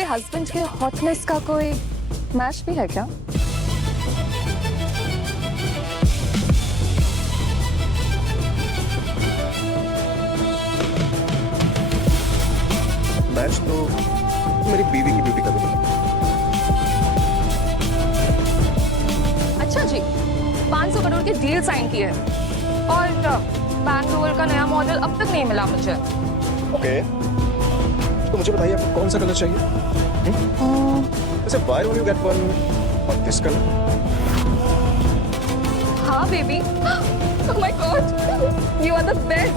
मेरे हस्बैंड के हॉटनेस का कोई मैच भी है क्या? मैच तो मेरी बीवी की ब्यूटी का भी नहीं। अच्छा जी, 500 करोड़ की डील साइन की है और बैंक रोल का नया मॉडल अब तक नहीं मिला मुझे। ओके, तो मुझे बताइए आपको कौन सा कलर चाहिए? वैसे why don't you get one of this color? हाँ baby, oh my God, you are the best.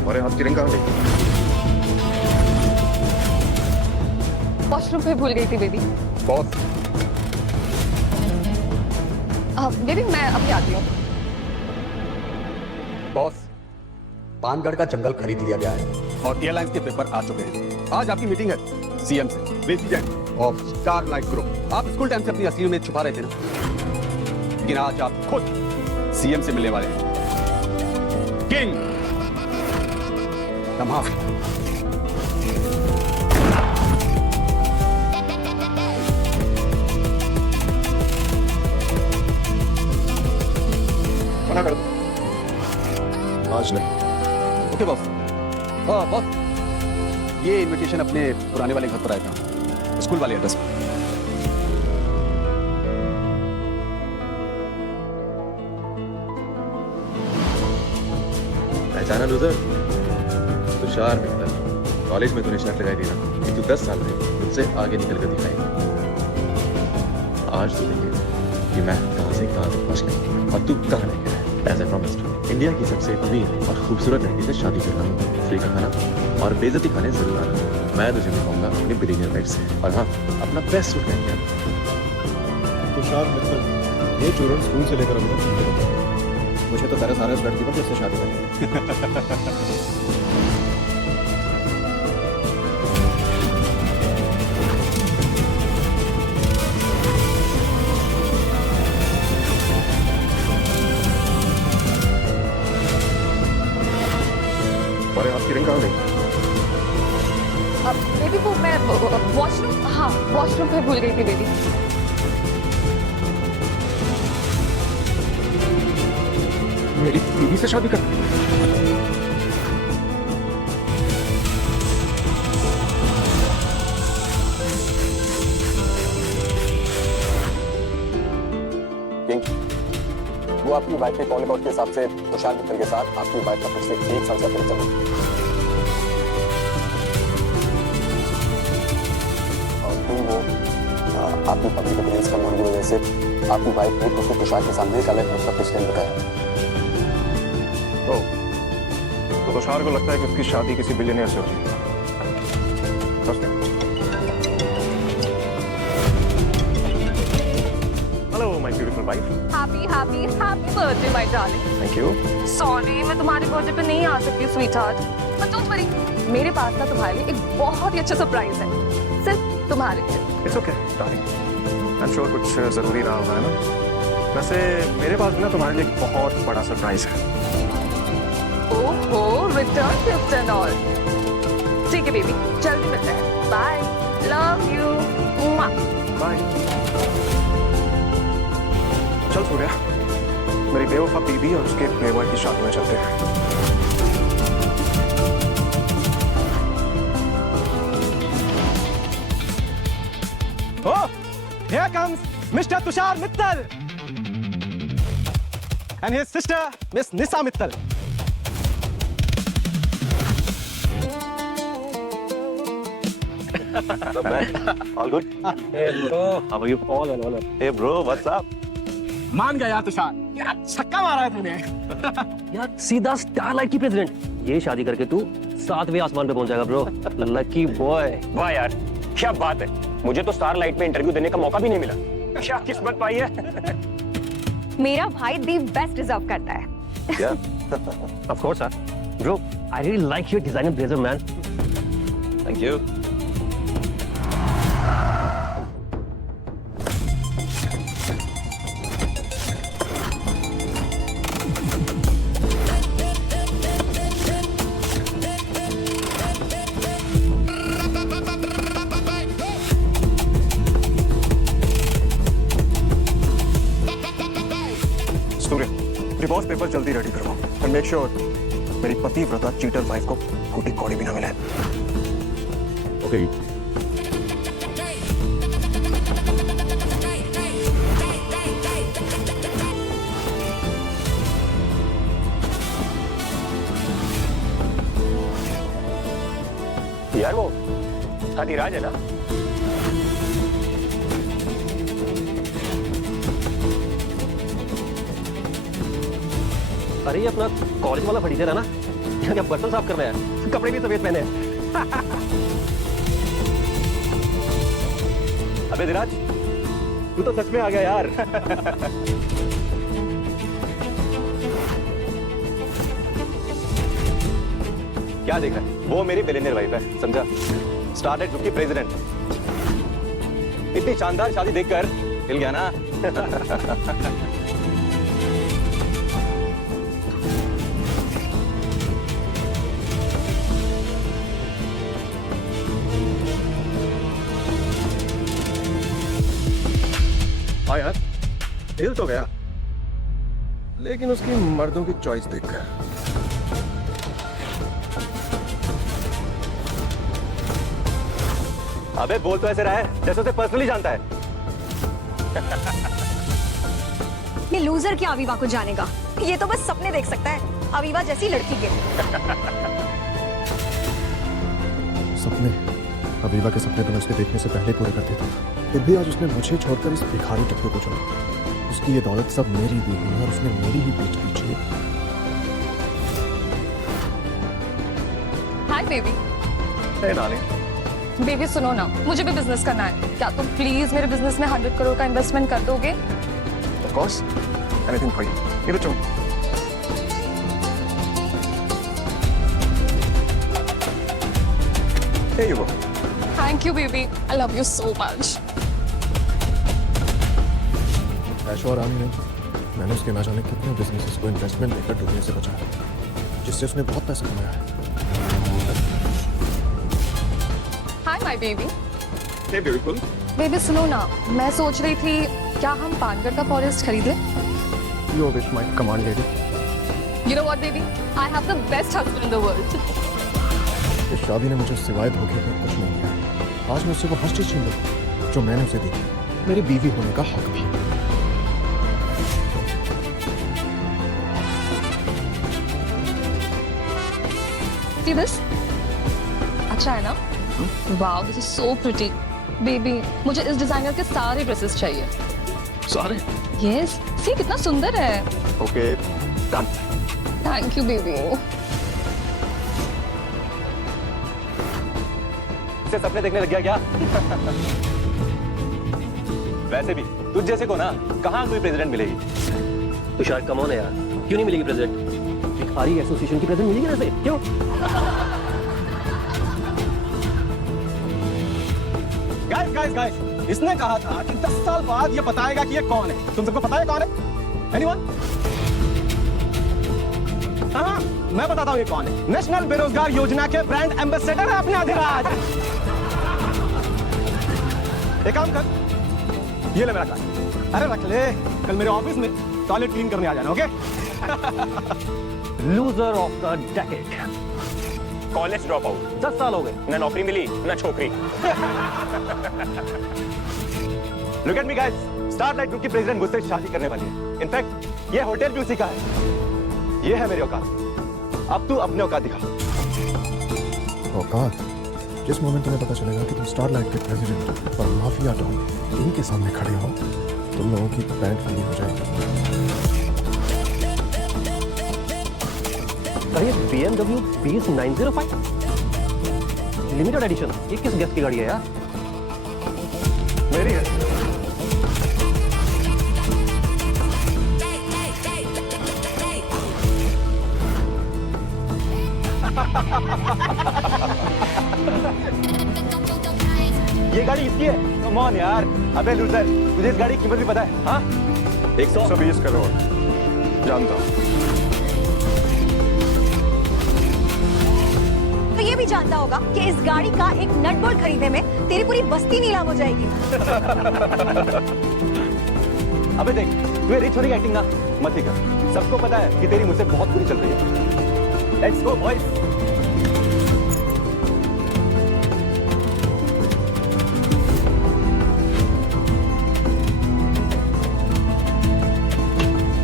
हमारे हाथ की रिंग कहाँ गई? वॉशरूम पे भूल गई थी बेबी। बहुत। बेबी मैं अभी आती हूँ। बॉस, पानगढ़ का जंगल खरीद लिया गया है और एयरलाइंस के पेपर आ चुके हैं। आज आपकी मीटिंग है सीएम से, president of star life group. आप स्कूल टाइम से अपनी असली में छुपा रहे थे ना, लेकिन आज आप खुद सीएम से मिलने वाले हैं। किंग तमाम मना कर दो, आज नहीं। Okay boss. हाँ बॉस, ये इनविटेशन अपने पुराने वाले घर पर आएगा, स्कूल वाले एड्रेस पर। पहचाना लूजर? तुषार मित्तल। कॉलेज में तूने शर्त लगाई थी ना कि तू 10 साल में मुझसे आगे निकल कर दिखाएगा। आज तू देखे कि मैं कहां से कहां तक पहुंच गया और तू कहां रह गया है। एज ए प्रॉमिस्ड, इंडिया की सबसे अमीर और खूबसूरत लड़की से शादी कर रहा हूँ। फ्री का खाना और बेइज्जती खाने जरूर आना। मैं तुझे मिलवाऊंगा अपनी बिलीनियर वाइफ से, और हाँ, अपना बेस्ट सूट पहन के आना। तुषार मित्तल, ये चूरन स्कूल से लेकर अभी तक सुनते रहते हैं। मुझे तो तरस आ रहा है इस लड़की पर जिससे शादी करनी है। हमारे हाथ की रिंग कहाँ गई? बेबी वो मैं वॉशरूम, हाँ वॉशरूम पे भूल गई थी बेबी। मेरी बीवी से शादी कर? किंग, वो आपकी वाइफ के कॉल अबाउट के हिसाब से तुषार मित्तल के साथ आपकी वाइफ का पिछले 1 साल से अफेयर चल रहा है। और फिर वो आपकी पब्लिक अपीयरेंस कम होने की वजह से आपकी वाइफ ने उसको तुषार के सामने गलत उसका पिछले बताया। तो तुषार को लगता है कि उसकी शादी किसी बिलियनियर से हो रही है। Hello my beautiful wife. Happy happy happy birthday my darling. Thank you. Sorry मैं तुम्हारे बर्थडे पे नहीं आ सकती sweet heart, but don't worry, मेरे पास ना तुम्हारे लिए एक बहुत ही अच्छा सरप्राइज है, सिर्फ तुम्हारे लिए। It's okay darling, I am sure कुछ जरूरी रहा होगा, है ना? वैसे मेरे पास भी ना तुम्हारे लिए एक बहुत बड़ा सरप्राइज है। ओहो, रिटर्न गिफ्ट एंड ऑल। ठीक है बेबी, जल्दी मिलते हैं। Bye, love you. बाय। चल सूर्या, मेरी बेवफा बीवी और उसके प्लेबॉय की शादी में चलते हैं। Oh, here comes Mr. Tushar Mittal and his sister, Miss Nisa Mittal. All good? Hey bro, how are you? All in all. Hey bro, what's up? मान गया यार तुषार, यार छक्का मारा है तूने। यार सीधा स्टारलाइट की प्रेसिडेंट, ये शादी करके तू 7वें आसमान पे पहुंच जाएगा ब्रो। Lucky boy. वाह यार, क्या बात है, मुझे तो स्टार लाइट में इंटरव्यू देने का मौका भी नहीं मिला। क्या किस्मत पाई है। मेरा भाई दी बेस्ट डिजर्व करता है। Of course, sir. Bro, I really like your designer blazer, man. Thank you. Paper जल्दी रेडी करवाओ एंड मेक श्योर मेरी पतिव्रता चीटर वाइफ को टूटी कौड़ी भी ना मिले। ओके यार वो हाथीराज है ना? अरे ये अपना कॉलेज वाला फटीचर है ना, यहाँ क्या बर्तन साफ कर रहा है, कपड़े भी सफेद पहने हैं। अबे धीराज, तू तो सच में आ गया यार। क्या देख रहा है? वो मेरी बिलियनियर वाइफ है, समझा? स्टारलाइट ग्रुप की प्रेसिडेंट। इतनी शानदार शादी देखकर हिल गया ना। हाँ यार, हिल तो गया, लेकिन उसकी मर्दों की चॉइस देखकर। अबे बोल तो ऐसे रहा है जैसे उसे पर्सनली जानता है। ये लूजर क्या अवीवा को जानेगा? ये तो बस सपने देख सकता है, अवीवा जैसी लड़की के। सपने, अवीवा के सपने तो मैं उसके देखने से पहले पूरे कर देता था। फिर भी आज उसने मुझे छोड़कर इस भिखारी टप्पू को चुना। उसकी ये दौलत सब मेरी दी हुई है और उसने मेरी ही पीठ पीछे। Hi baby. Hey darling. Baby सुनो ना, मुझे भी बिजनेस करना है, क्या तुम प्लीज मेरे बिजनेस में 100 करोड़ का इन्वेस्टमेंट कर दोगे? Of course, anything for you. Give it to me. Here you go. Thank you baby, I love you so much. ऐशो और आमी नहीं, मैंने उसके ना जाने कितने बिजनेसेस को इन्वेस्टमेंट लेकर डूबने से बचाया, जिससे उसने बहुत पैसा कमाया है। Hi my baby. Hey beautiful. Baby सुनो ना, मैं सोच रही थी क्या हम पानगढ़ का फॉरेस्ट खरीद लें? You wish my command lady. You know what baby? I have the best husband in the world. इस शादी ने मुझे सिवाय धोखे के कुछ नहीं दिया। आज मैं उससे वो हर चीज छीन लूं जो मैंने उसे दी थी, मेरी बीवी होने का हक भी। See this? अच्छा है ना? Wow, this is so pretty. Baby, मुझे इस डिजाइनर के सारे ड्रेसेस चाहिए। सारे? Yes, see कितना सुंदर है। Okay, done. Thank you baby. इसे सपने देखने लग गया क्या? वैसे भी तुझ जैसे को ना कहाँ कोई प्रेसिडेंट मिलेगी? तुषार कम ऑन है यार, क्यों नहीं मिलेगी प्रेसिडेंट? भिखारी एसोसिएशन की प्रेसिडेंट मिलेगी ना से? क्यों? गाइस, इसने कहा था कि 10 साल बाद ये बताएगा कि ये कौन है। तुम सबको पता है कौन है? एनीवन? हाँ, मैं बताता हूँ ये कौन है। नेशनल बेरोजगार योजना के ब्रांड एम्बेसडर है अपने अधिराज। एक काम कर, ये ले मेरा कार्ड। अरे रख ले, कल मेरे ऑफिस में टॉयलेट क्लीन करने आ जाना, okay? Loser of the decade. College drop out, 10 साल हो गए, ना नौकरी मिली ना छोकरी। Look at me guys, starlight group की प्रेसिडेंट मुझसे शादी करने वाली है। इनफैक्ट ये होटल भी उसी का है। ये है मेरी औकात। अब तू अपने औकात दिखा। औकात? जिस मोमेंट तुम्हें पता चलेगा कि तुम स्टारलाइट के प्रेसिडेंट और माफिया डॉन इनके सामने खड़े हो, तुम लोगों की पैंट फली हो जाएगी। ये BMW 20905 लिमिटेड एडिशन, ये किस गैस की गाड़ी है यार? मेरी है। ये गाड़ी इसकी है? कम ऑन यार। अबे लूजर, तुझे इस गाड़ी की कीमत भी पता है? हाँ, 120 करोड़ जानता हूँ। तो ये भी जानता होगा कि इस गाड़ी का एक नट बोल्ट खरीदने में तेरी पूरी बस्ती नीलाम हो जाएगी। अबे देख, तू रिच होने की एक्टिंग ना मत ही कर। सबको पता है कि तेरी मुझसे बहुत बुरी चल रही है। Let's go boys.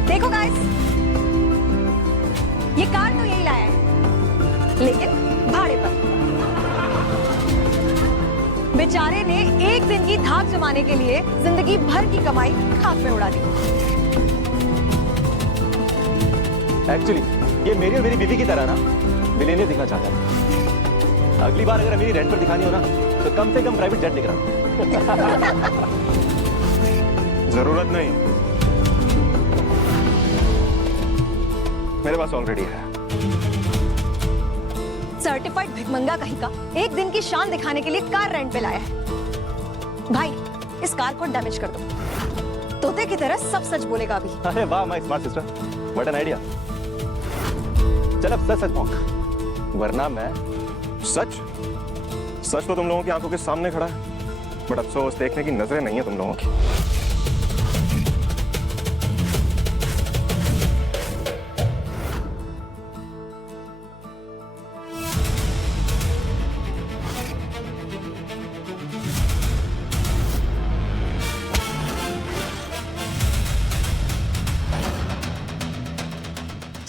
देखो गाइस, ये कार तो यही लाया है, लेकिन भाड़े पर। बेचारे ने एक दिन की धाक जमाने के लिए जिंदगी भर की कमाई खाक में उड़ा दी। एक्चुअली ये मेरी और मेरी बीवी की तरह ना मिलेनियर दिखना चाहता है। अगली बार अगर मेरी रेंट पर दिखानी हो ना तो कम से कम प्राइवेट जेट लेकर आ। जरूरत नहीं, मेरे पास ऑलरेडी है। सर्टिफाइड भिखमंगा कहीं का एक दिन की शान दिखाने के लिए कार रेंट पे लाया है। भाई, इस कार को डैमेज कर दो। तोते की तरह सब सच बोलेगा अभी। अरे वाह my smart sister, what an idea. चल अब सच सच भौंक, वरना मैं सच सच तो तुम लोगों की आंखों के सामने खड़ा है, बट अफसोस देखने की नजरें नहीं है तुम लोगों की।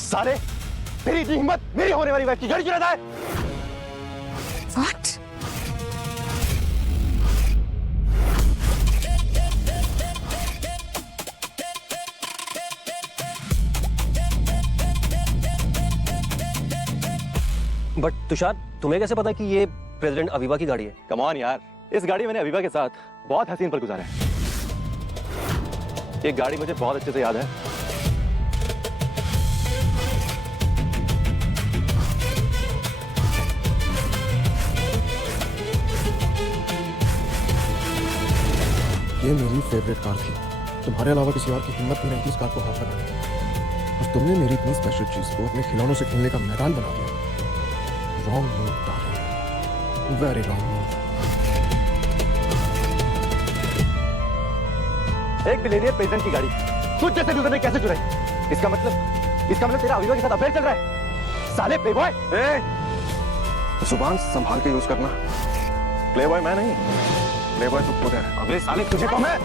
साले, तेरी इतनी हिम्मत मेरी होने वाली वाइफ की गाड़ी चुराता है। What? बट तुषार, तुम्हें कैसे पता कि ये प्रेसिडेंट अवीवा की गाड़ी है? कम ऑन यार, इस गाड़ी मैंने अवीवा के साथ बहुत हसीन पल गुजारे हैं। ये गाड़ी मुझे बहुत अच्छे से याद है। ये मेरी फेवरेट कार थी। तुम्हारे अलावा किसी और की हिम्मत भी नहीं थी इस कार को हाथ लगाने की। और तुमने मेरी इतनी स्पेशल चीज को अपने खिलौनों से खेलने का मैदान बना दिया। Wrong move darling, very wrong move. एक बिलियनियर प्रेसिडेंट की गाड़ी तुझ जैसे लूजर ने कैसे चुराई? इसका मतलब तेरा अवीवा के साथ अफेयर चल रहा है। साले प्लेबॉय। जुबान संभाल के यूज करना। प्लेबॉय मैं नहीं, प्लेबॉय तू खुद है। अबे साले, तुझे कौन है?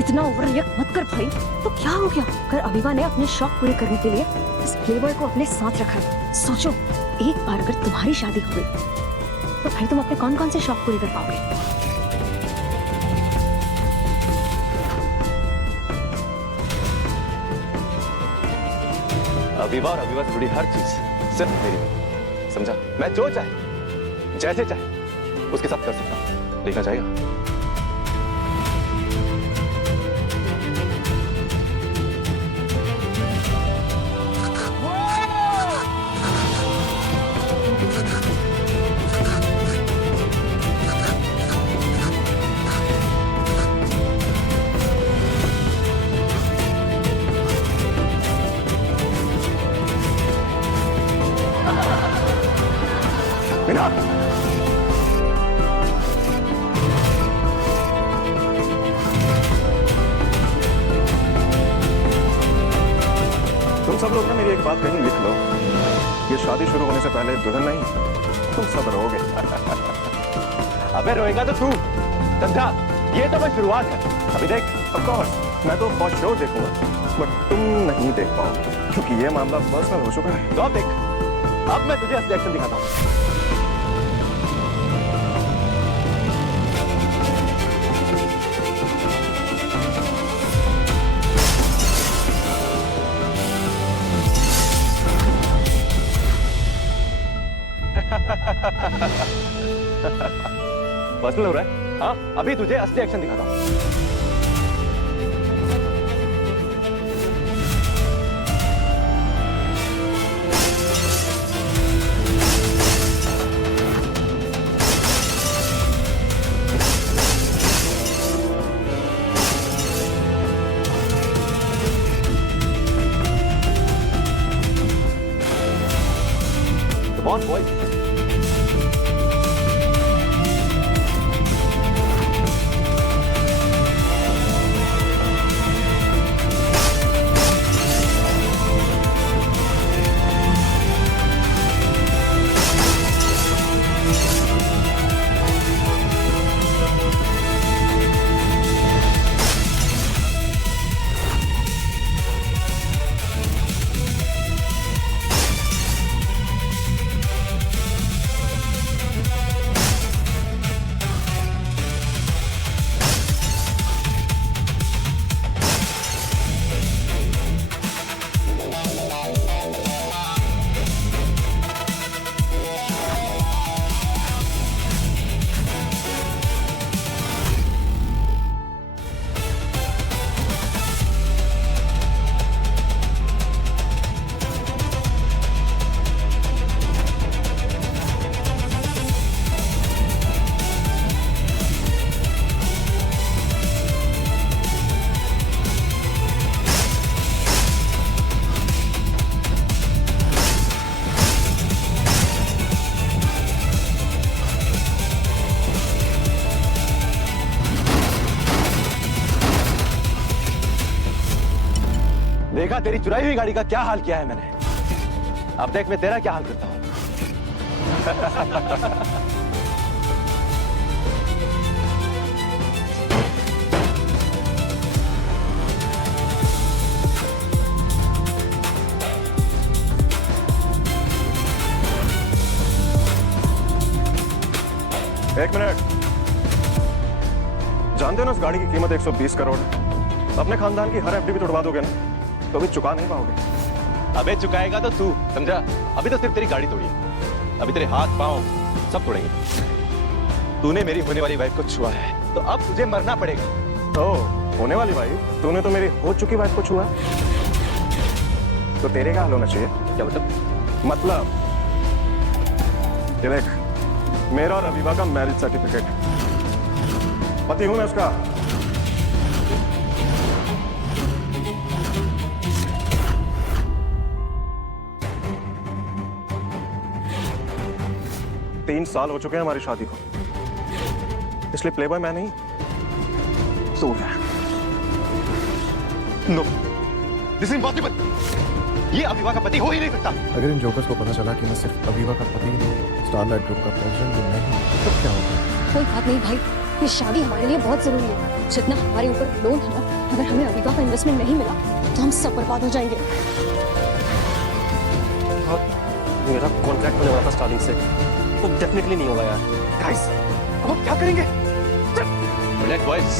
इतना ओवर रिएक्ट मत कर भाई। तो क्या हो गया अगर अवीवा ने अपने शौक पूरे करने के लिए इस प्लेबॉय को अपने साथ रखा? सोचो, एक बार अगर तुम्हारी शादी हो गई तो फिर तुम अपने कौन कौन से शौक पूरे कर पाओगे? अवीवा और अवीवा से जुड़ी हर चीज सिर्फ मेरी, समझा? मैं जो चाहे जैसे चाहे उसके साथ कर सकता हूं। देखना चाहेगा? तुम सब लोग ना मेरी एक बात कहीं लिख लो, ये शादी शुरू होने से पहले दुल्हन नहीं, तुम सब रोगे। अबे रोएगा तो तू, समझा? ये तो बस शुरुआत है। अभी देख। ऑफ कोर्स मैं तो फॉर श्योर देखूंगा, बट तुम नहीं देख पाओगे क्योंकि ये मामला पर्सनल हो चुका है। तो अब देख, अब मैं तुझे असली एक्शन दिखाता हूँ। पर्सनल हो रहा है? हाँ, अभी तुझे असली एक्शन दिखाता हूं। Come on, boys. देखा तेरी चुराई हुई गाड़ी का क्या हाल किया है मैंने। अब देख मैं तेरा क्या हाल करता हूं। एक मिनट, जानते हो ना उस गाड़ी की कीमत 120 करोड़ है। अपने खानदान की हर एफडी भी तोड़वा दोगे ना तो भी चुका नहीं पाओगे। अबे चुकाएगा तो तू, समझा? अभी तो सिर्फ तेरी गाड़ी तोड़ी है, अभी तेरे हाथ पांव सब तोड़ेंगे। तूने मेरी होने वाली वाइफ को छुआ है तो अब तुझे मरना पड़ेगा। ओ, होने वाली भाई, तूने तो मेरी हो चुकी वाइफ को छुआ, तो तेरे क्या हाल होना चाहिए? क्या मतलब? ये देख, मेरा और अबीबा का मैरिज सर्टिफिकेट, पति हूं मैं उसका। तीन साल हो चुके हैं हमारी शादी को, इसलिए प्लेबॉय मैं नहीं तू है। No, this is impossible. ये अबीबा का पति हो ही नहीं सकता। अगर इन जोकर्स को पता चला कि मैं सिर्फ अबीबा का पति नहीं, स्टारलाइट ग्रुप का प्रेसिडेंट भी नहीं, तो क्या होगा? कोई बात नहीं भाई, ये शादी हमारे लिए बहुत जरूरी है। जितना हमारे ऊपर लोन है ना, अगर हमें अबीबा का इन्वेस्टमेंट नहीं मिला तो हम सब बर्बाद हो जाएंगे। मेरा कॉन्ट्रैक्ट होने वाला था स्टार्टिंग से, वो डेफिनेटली नहीं होगा यार। गाइस, अब हम क्या करेंगे? बुलेट बॉयज,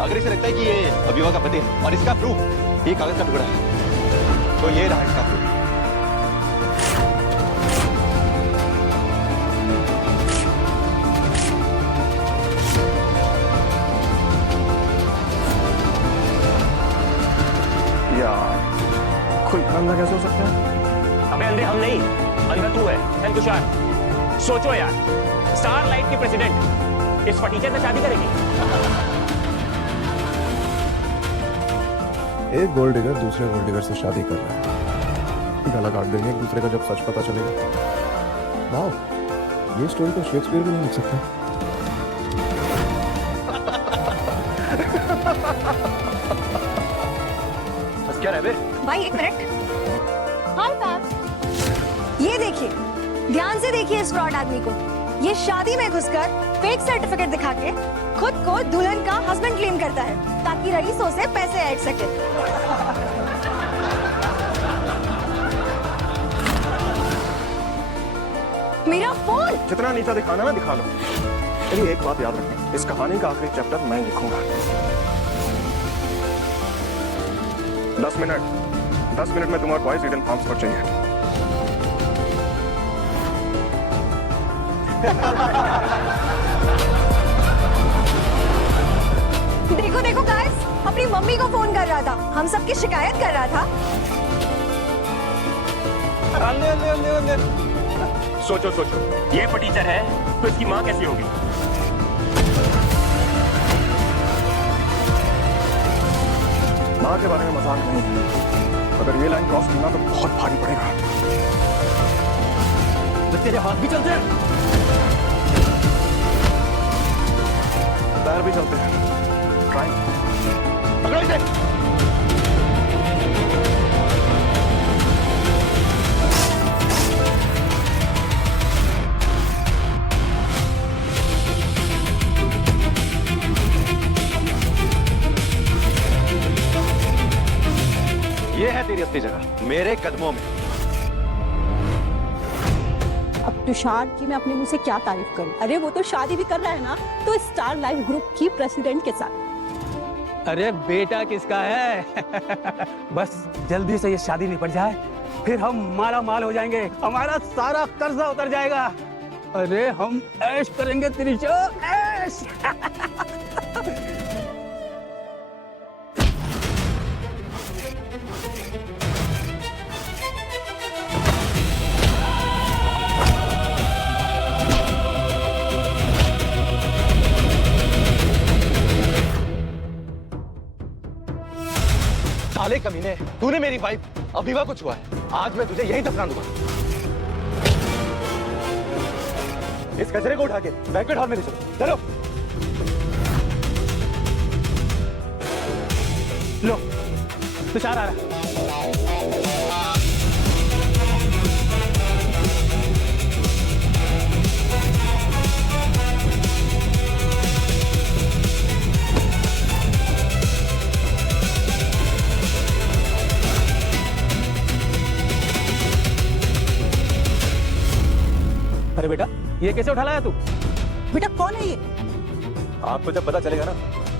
अगर इसे लगता है कि ये अबीबा का पति है और इसका प्रूफ ये कागज का टुकड़ा है, तो ये रहा इसका प्रूफ। यार, कोई इतना अंधा कैसे हो सकता है? अबे अंधे हम नहीं, अंधा तू है। एंड तुषार, सोचो यार, स्टारलाइट की प्रेसिडेंट इस फटीचर से शादी करेगी। एक गोल्ड डिगर दूसरे गोल्ड डिगर से शादी कर रहा है, गला काट देंगे एक दूसरे का जब सच पता चलेगा। वाह, ये स्टोरी तो शेक्सपियर भी नहीं लिख सकता। बस क्या रहे बे? भाई एक मिनट। हाय पाप, ये देखिए, ध्यान से देखिए इस फ्रॉड आदमी को। ये शादी में घुसकर फेक सर्टिफिकेट दिखा के खुद को दुल्हन का हस्बैंड क्लेम करता है ताकि रईसों से पैसे ऐड सके। मेरा फोन! जितना नीचा दिखाना ना दिखा लो। लेकिन एक बात याद रखना, इस कहानी का आखिरी चैप्टर मैं लिखूंगा। 10 मिनट में तुम्हारे बॉयज रिटर्न फॉर्म्स पर चाहिए। देखो देखो गाइस, अपनी मम्मी को फोन कर रहा था, हम सबकी शिकायत कर रहा था। सोचो सोचो, ये फटीचर है तो इसकी माँ कैसी होगी? माँ के बारे में मजाक नहीं, अगर ये लाइन क्रॉस करना तो बहुत भारी पड़ेगा। तो तेरे हाथ भी चलते हैं, पैर भी चलते हैं। ट्राई पकड़ो इसे। ये है तेरी असली जगह, मेरे कदमों में। अब तुषार की मैं अपने मुंह से क्या तारीफ करूं? अरे वो तो शादी भी कर रहा है ना, तो स्टार लाइफ ग्रुप की प्रेसिडेंट के साथ। अरे बेटा किसका है? बस जल्दी से ये शादी निपट जाए, फिर हम माला माल हो जाएंगे, हमारा सारा कर्जा उतर जाएगा। अरे हम ऐश करेंगे त्रिशो, ऐश। साले कमीने, तूने मेरी वाइफ अबीबा को छुआ है, आज मैं तुझे यही दफना दूंगा। इस कचरे को उठा के बैंक्वेट हॉल में ले चलो। चलो। लो, तुषार आ रहा। अरे बेटा, ये कैसे उठा लाया तू? बेटा कौन है ये? आपको जब पता चलेगा ना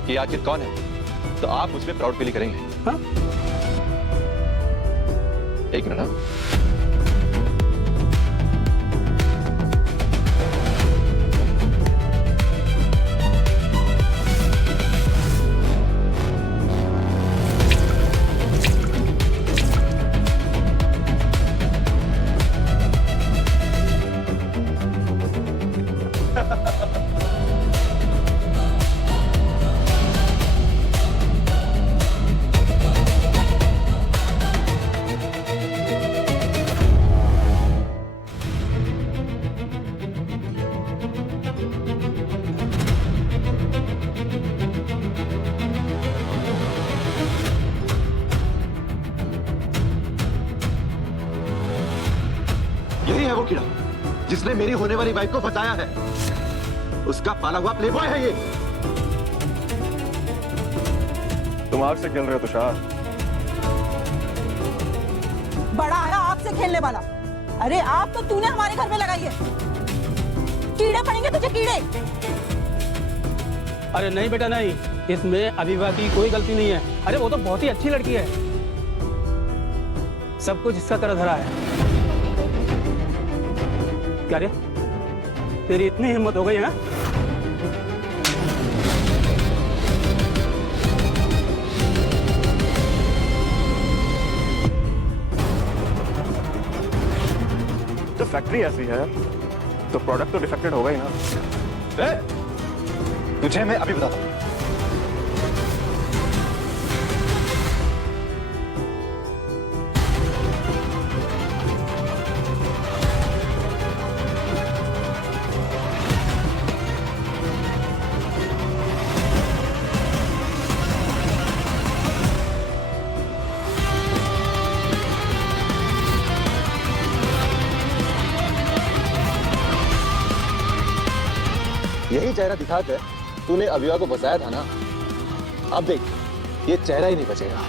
कि आखिर कौन है, तो आप उसमें प्राउड फील करेंगे। हाँ? एक मिनट। हाँ? यही है वो कीड़ा जिसने मेरी होने वाली वाइफ को फंसाया है। उसका पाला हुआ प्लेबॉय है ये। तुम आग से खेल रहे हो तुषार। बड़ा आया आपसे खेलने वाला। अरे आप तो तूने हमारे घर में लगाई है। कीड़े पड़ेंगे तुझे कीड़े। अरे नहीं बेटा नहीं, इसमें अभिवा की कोई गलती नहीं है। अरे वो तो बहुत ही अच्छी लड़की है, सब कुछ इसका तरह धरा है। क्या रे, तेरी इतनी हिम्मत हो गई है? तो फैक्ट्री ऐसी है तो प्रोडक्ट तो डिफेक्टेड होगा ही ना। तुझे मैं अभी बताता हूं। यही चेहरा दिखाकर तूने अभिवा को बचाया था ना। अब देख, ये चेहरा ही नहीं बचेगा।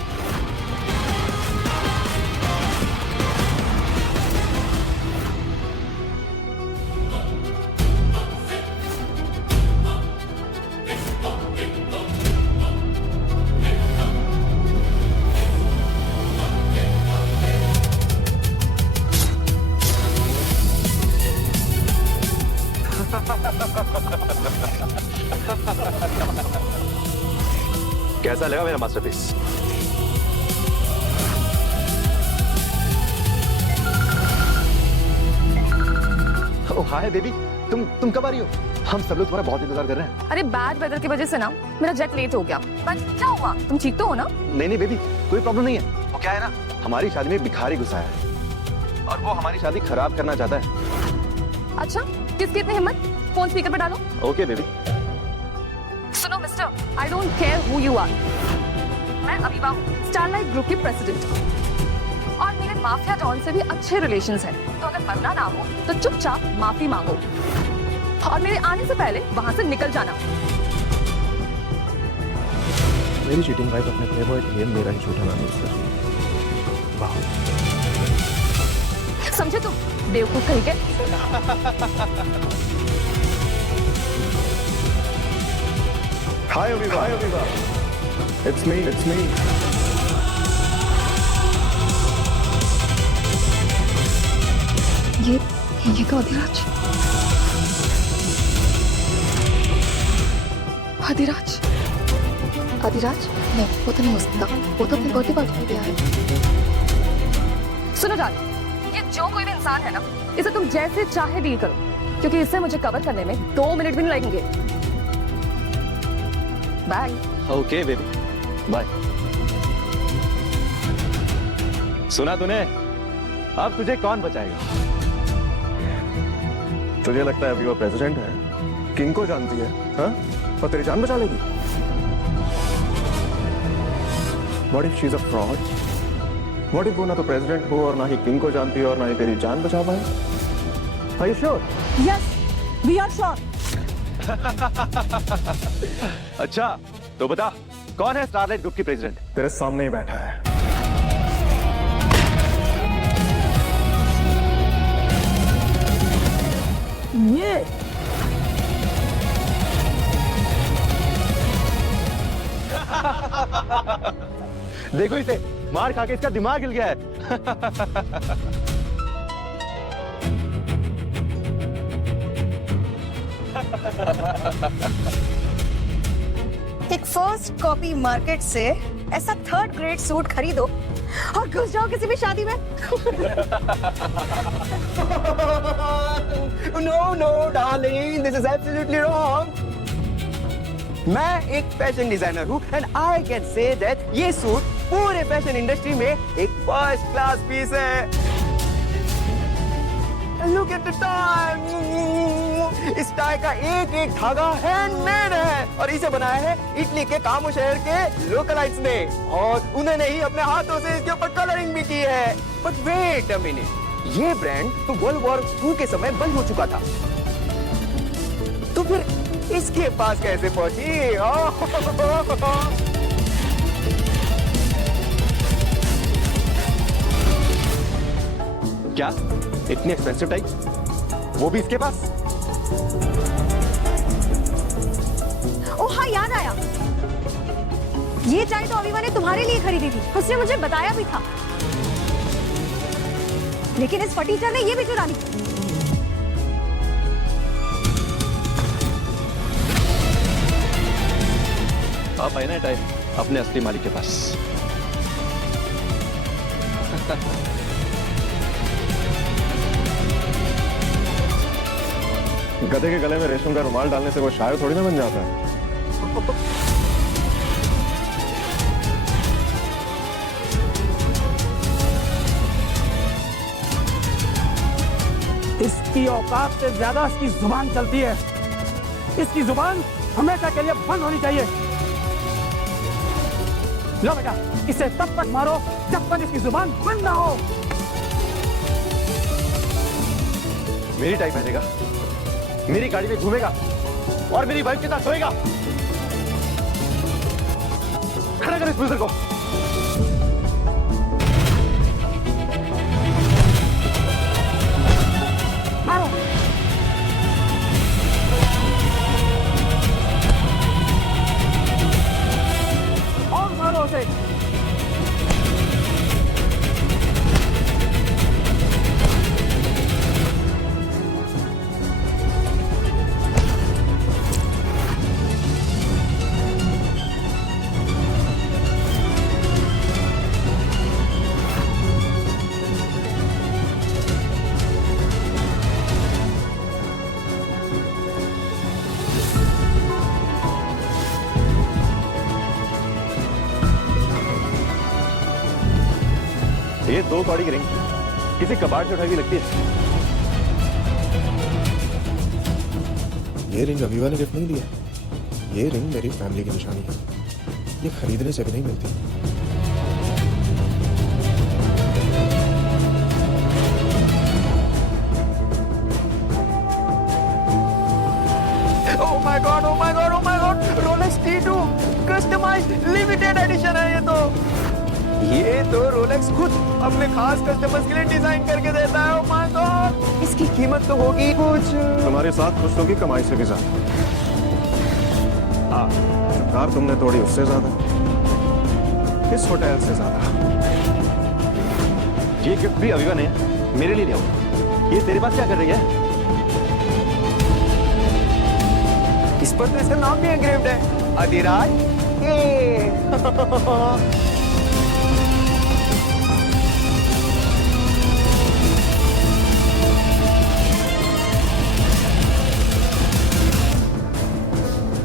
कैसा लगा मेरा मास्टरपीस? ओह हाय बेबी, तुम कब आ रही हो? हम सब लोग तुम्हारा बहुत इंतजार कर रहे हैं। अरे बैड वेदर की वजह से ना मेरा जेट लेट हो गया। बट क्या हुआ, तुम ठीक तो हो ना? नहीं बेबी, कोई प्रॉब्लम नहीं है। वो क्या है ना, हमारी शादी में भिखारी घुसा है और वो हमारी शादी खराब करना चाहता है। अच्छा, किसकी इतनी हिम्मत? फोन स्पीकर पे डालो। Okay baby. सुनो mister, I don't care who you are. मैं अभिवा हूँ, स्टारलाइट ग्रुप की प्रेसिडेंट, और मेरे माफिया डॉन से भी अच्छे रिलेशंस हैं। तो अगर मरना ना हो तो चुपचाप माफी मांगो और मेरे आने से पहले वहां से निकल जाना। मेरी चीटिंग वाइफ अपने प्लेबॉय के लिए मेरा ही झूठा नाम यूज कर रही है। वाह, समझे तुम बेवकूफ कहीं के। हाय अभिवा, इट्स मी। ये तो अधिराज। अधिराज नहीं, वो तो नहीं हो सकता। वो तो अपने बर्थडे पार्टी में गया है। सुनो जान, ये जो कोई भी इंसान है ना, इसे तुम जैसे चाहे डील करो, क्योंकि इसे मुझे कवर करने में 2 मिनट भी नहीं लगेंगे। बाय। Okay baby, bye. सुना तूने? अब तुझे कौन बचाएगा? तुझे लगता है अभी वो प्रेसिडेंट है, किंग को जानती है, हाँ? और तेरी जान बचा लेगी? What if she's a fraud? What if वो ना तो प्रेसिडेंट हो और ना ही किंग को जानती हो और ना ही तेरी जान बचा पाए? Are you sure? Yes we are sure. अच्छा तो बता कौन है स्टारलाइट ग्रुप की प्रेसिडेंट? तेरे सामने ही बैठा है। ये देखो इसे, मार खा के इसका दिमाग हिल गया है। एक फर्स्ट कॉपी मार्केट से ऐसा थर्ड ग्रेड सूट खरीदो और घुस जाओ किसी भी शादी में। No no darling, this is absolutely wrong. मैं एक फैशन डिजाइनर हूँ and I can say that ये सूट पूरे फैशन इंडस्ट्री में एक फर्स्ट क्लास पीस है। लुक एट द टाई, इस टाई का एक एक धागा हैंडमेड है और इसे बनाया है इटली के कामो शहर के लोकलाइट्स ने और उन्होंने ही अपने हाथों से इसके ऊपर कलरिंग भी की है। बट वेट अ मिनट, ये ब्रांड तो वर्ल्ड वॉर 2 के समय बंद हो चुका था, तो फिर इसके पास कैसे पहुंची? क्या इतनी एक्सपेंसिव टाइप, वो भी इसके पास? ओ हाँ याद आया, ये चाय तो अविवा ने तुम्हारे लिए खरीदी थी, उसने मुझे बताया भी था, लेकिन इस फटीचर ने ये भी चुरा ली। आप आए ना टाइम अपने असली मालिक के पास। गधे के गले में रेशम का रुमाल डालने से वो शायर थोड़ी ना बन जाता है। इसकी औकात से ज्यादा इसकी जुबान चलती है। इसकी जुबान हमेशा के लिए बंद होनी चाहिए। लो बेटा, इसे तब तक मारो जब तक इसकी जुबान बंद ना हो। मेरी टाइप पहनेगा, मेरी गाड़ी में घूमेगा और मेरी वाइफ के साथ सोएगा। खड़ा कर इस बुजुर्ग को। मारो। और मारो उसे। ये 2 कौड़ी की रिंग किसी कबाड़ से उठाई हुई लगती है। ये रिंग अविवा ने गिफ्ट नहीं दिया, ये रिंग मेरी फैमिली की निशानी है, ये खरीदने से भी नहीं मिलती। Oh my God, oh my God, oh my God, Rolex T2 customised limited edition है ये तो रोलेक्स खुद अपने खास कस्टमर्स के लिए डिजाइन करके देता है। Oh my God, इसकी कीमत तो होगी कुछ तुम्हारे साथ खुशियों की कमाई से भी ज्यादा। हाँ, सरकार तुमने तोड़ी उससे ज्यादा, इस होटल से ज्यादा। ये गिफ्ट भी अविवा ने मेरे लिए लिया। ये तेरे पास क्या कर रही है? इस पर तो इसका नाम भी एंग्रेव्ड है, अधिराज।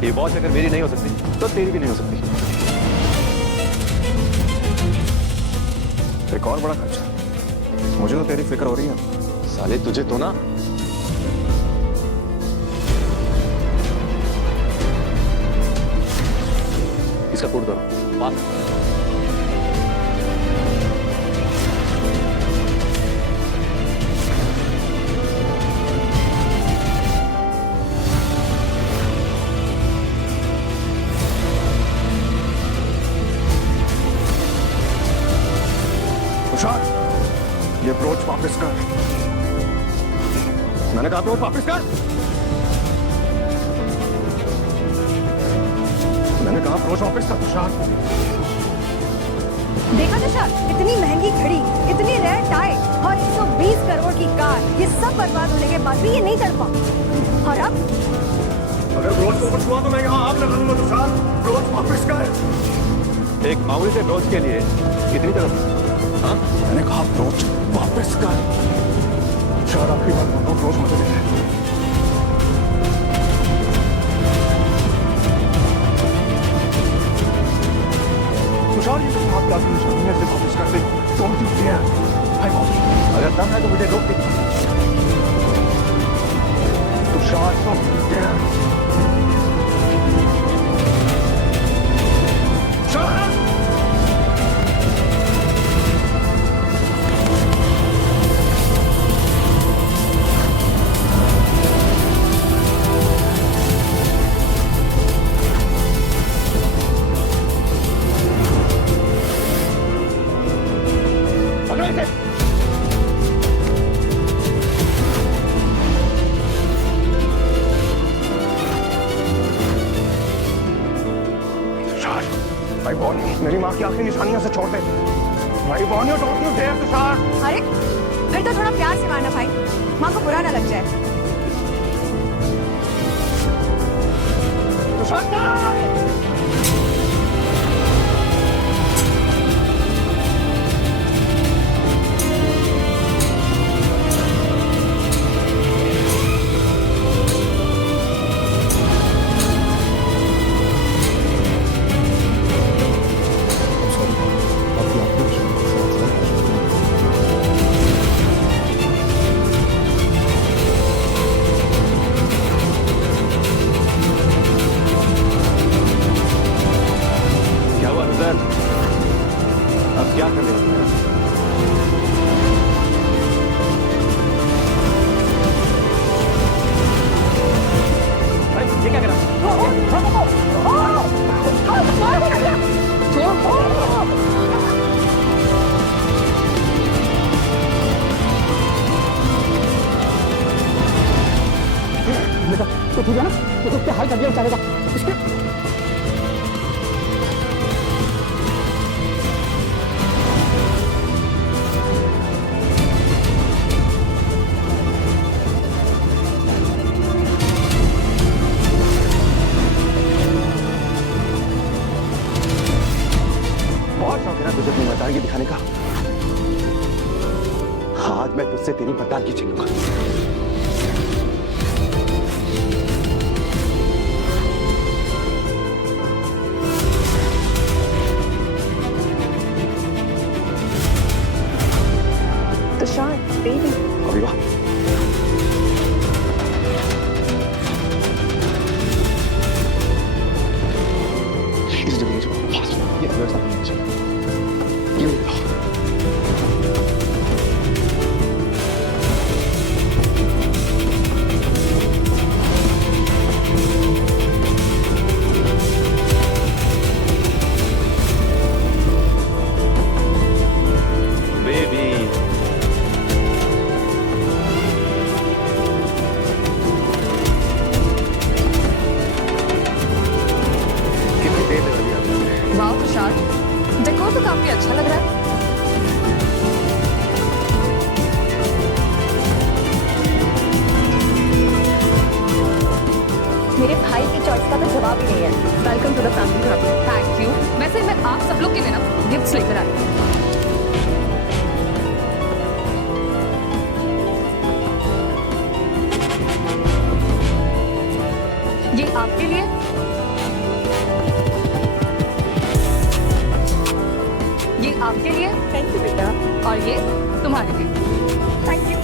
ये वॉच अगर मेरी नहीं हो सकती तो तेरी भी नहीं हो सकती। एक और बड़ा खर्चा, मुझे तो तेरी फिक्र हो रही है। साले तुझे तो ना। इसका कोड करो। बात ये ब्रोच वापस कर। मैंने कहा ब्रोच वापस कर। मैंने कहा ब्रोच वापस कर तुषार। देखा तुषार, इतनी महंगी घड़ी, इतनी रेयर टाई और 120 करोड़ की कार, ये सब बर्बाद होने के बाद भी ये नहीं तड़पा। और अब अगर ब्रोच को कुछ हुआ तो मैं यहाँ आग लगा दूंगा तुषार। ब्रोच वापस कर। एक मामूली से ब्रोच के लिए कितनी तरफ? हाँ, मैंने कहा ब्रोच वापस कर। तुषार आखिरी बार बोल रहा हूं, ब्रोच मुझे दे दे। तुषार ये तो आपकी आखिरी निशानी है, इसे वापस कर दे। Don't you dare. I want you. अगर दम है तो मुझे रोक दे। Tushar don't you dare. Tushar भाई बॉन, मेरी माँ की आखिरी निशानियां से छोड़ दे। भाई बॉन, you don't you dare Tushar. अरे फिर तो थोड़ा प्यार से मारना भाई, माँ को बुरा ना लग जाए। तुषार क्या हुआ अनुदर? अब क्या कर रहे हो? अरे ये क्या करा? बेटा तो तू जाना, तो क्या हाल कर दिया बेचारे का। इसके बहुत शौक है ना तुझे अपनी मर्दानगी दिखाने का। आज मैं तुझसे तेरी मर्दानगी छीनूंगा। तुषार बेबी, अभी वाह, इस जगह से फास्ट ये व्यवस्था करनी चाहिए। ये लो। बेबी कितनी देर लगा दिया आपने? वाह तुषार, डेकोर तो काफी अच्छा लग रहा है। मेरे भाई की चॉइस का तो जवाब ही नहीं है। वेलकम टू द फैमिली भाभी। Thank you. वैसे मैं आप सब लोग के लिए ना गिफ्ट्स लेकर आई हूँ। ये आपके लिए, ये आपके लिए, थैंक यू बेटा। और ये तुम्हारे लिए। Thank you.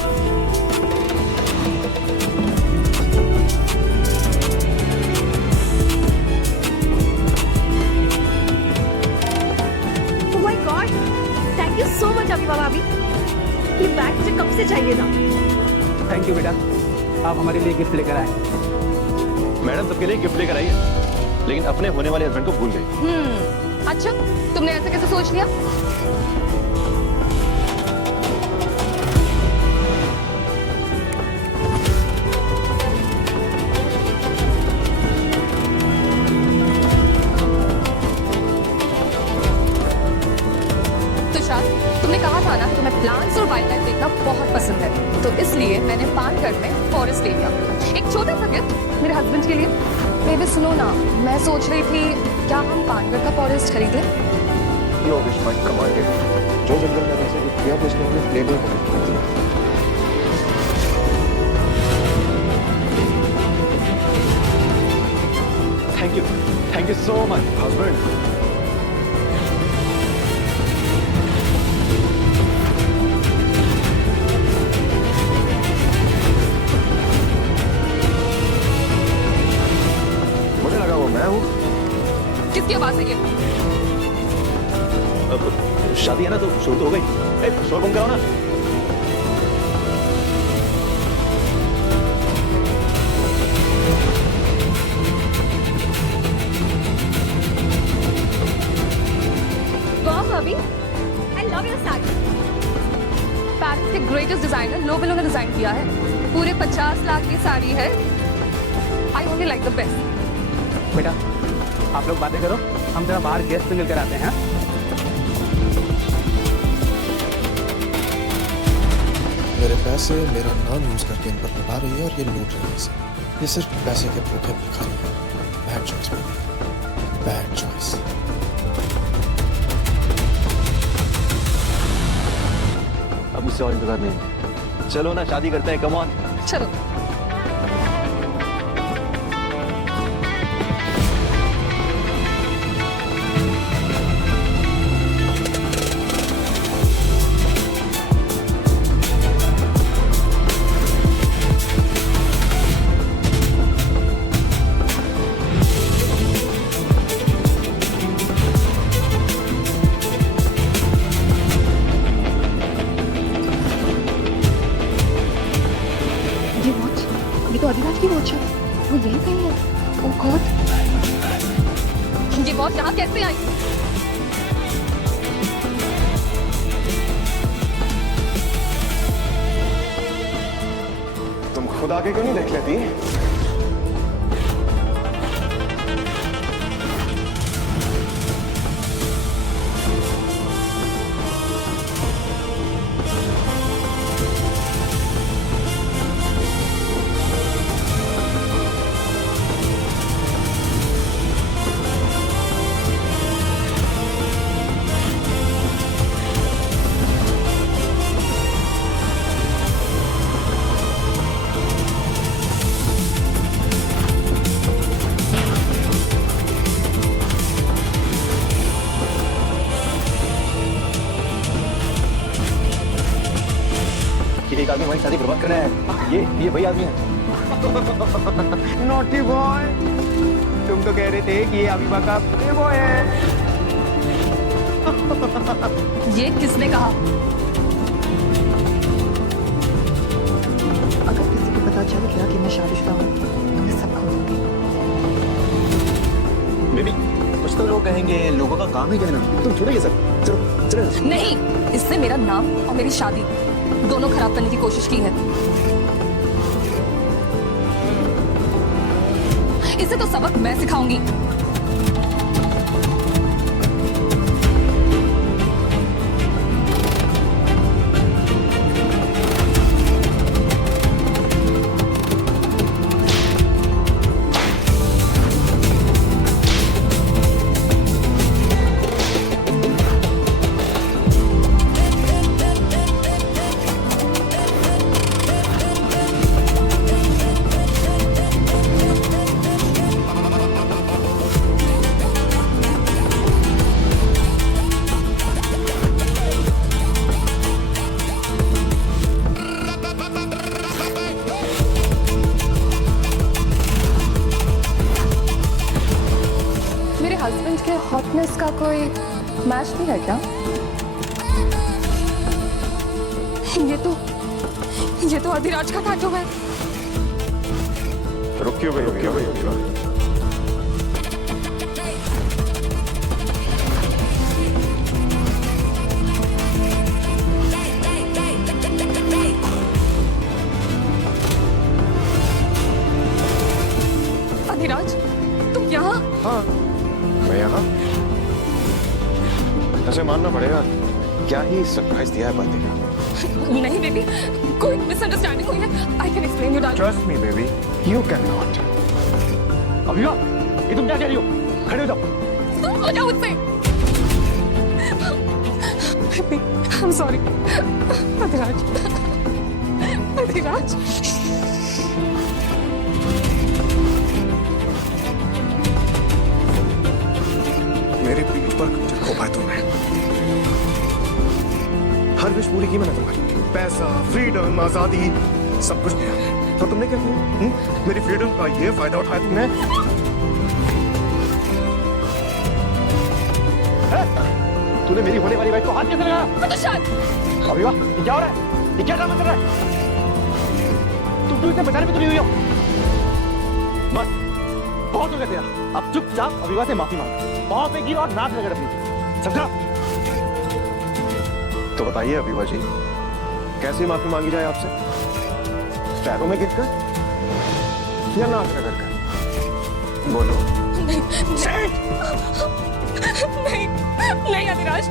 Oh my God, thank you so much अभी भाभी। ये बैग मुझे कब से चाहिए था। थैंक यू बेटा, आप हमारे लिए गिफ्ट लेकर आए। मैडम सबके लिए गिफ्ट लेकर आई है, लेकिन अपने होने वाले हस्बैंड को भूल गई। अच्छा, तुमने ऐसे कैसे सोच लिया? स्टारलाइट देखना बहुत पसंद है, तो इसलिए मैंने पानगढ़ में फॉरेस्ट ले लिया। एक छोटा सा गिफ्ट मेरे हस्बैंड के लिए। बेबी सुनो ना, मैं सोच रही थी क्या हम पानगढ़ का फॉरेस्ट खरीद लें? No wish my commanded. जो जंगल में से गिफ्ट किया वो उसने अपने प्लेबॉय को गिफ्ट कर दिया। Thank you so much husband. मुझे लगा वो मैं हूँ। किसकी आवाज है ये? अब शादी है ना तो शोर तो हो गई। शोर कम कराओ ना। भाभी, I love your sari. Paris के ग्रेटेस्ट डिजाइनर लोबेलो ने डिजाइन किया है। पूरे 50 लाख की साड़ी है। I only like the best। बेटा आप लोग बातें करो, हम जरा बाहर गेस्ट से मिलकर आते हैं। मेरे पैसे मेरा नाम यूज करके इन पर लुटा रही है और ये लूट रही है इसे। ये सिर्फ पैसे के भूखे भिखारी है। Bad choice baby, bad choice. अब मुझसे और इंतजार नहीं। चलो ना शादी करते हैं, कम ऑन। चलो। ये तो अधिराज की वॉच है। वो यही कहीं है। ओह गॉड, ये वॉच यहाँ कैसे आई? तुम खुद आगे क्यों नहीं देख लेती? एक आदमी हमारी शादी बर्बाद कर रहा है। ये वही आदमी है। नॉटी बॉय, तुम तो कह रहे थे कि ये अभिभा का प्लेबॉय है। ये किसने कहा? अगर किसी को पता चल गया कि मैं शादीशुदा हूँ तो मैं सब खो दूंगी। बेबी कुछ तो लोग कहेंगे, लोगों का काम ही कहना। तुम छोड़ो ये सब, चलो चलो। नहीं, इससे मेरा नाम और मेरी शादी दोनों खराब करने की कोशिश की है। इसे तो सबक मैं सिखाऊंगी। हस्बैंड के हॉटनेस का कोई मैच नहीं है क्या? ये तो अधिराज का टैटू है। रुकियो भाई, रुकियो भाई, रुकियो। अधिराज, तुम यहाँ? हाँ, मैं यहाँ। ऐसे मानना पड़ेगा, क्या ही सरप्राइज दिया है पार्टी का। नहीं बेबी, कोई मिसअंडरस्टैंडिंग हुई है। I can explain you darling. Trust me baby, you can not. Abhiva, ये तुम क्या कह रही हो? खड़े हो जाओ। तुम हो जाओ मुझसे। I am sorry Adhiraj. Adhiraj मेरी पीठ पर खंजर खोपा है तुमने। हर विश पूरी की मैंने तुम्हारी। पैसा, फ्रीडम, आजादी सब कुछ दिया। तो तुमने क्या किया? मेरी फ्रीडम का ये फायदा उठाया तुमने। तूने मेरी होने वाली वाइफ को हाथ कैसे लगाया? तुषार, अभिवा, ये क्या हो रहा है? ये क्या ड्रामा कर रहा है? तुम इसे बचाने में तुली हुई हो। बस बहुत हो गया तेरा। अब चुपचाप अभिवा से माफी मांग, पाँव पे गिर और नाक रगड़ अपनी, समझा? तो बताइए अभिवा जी, कैसे माफी मांगी जाए आपसे? पैरों में गिरकर या नाक रगड़ कर? बोलो। नहीं अधिराज,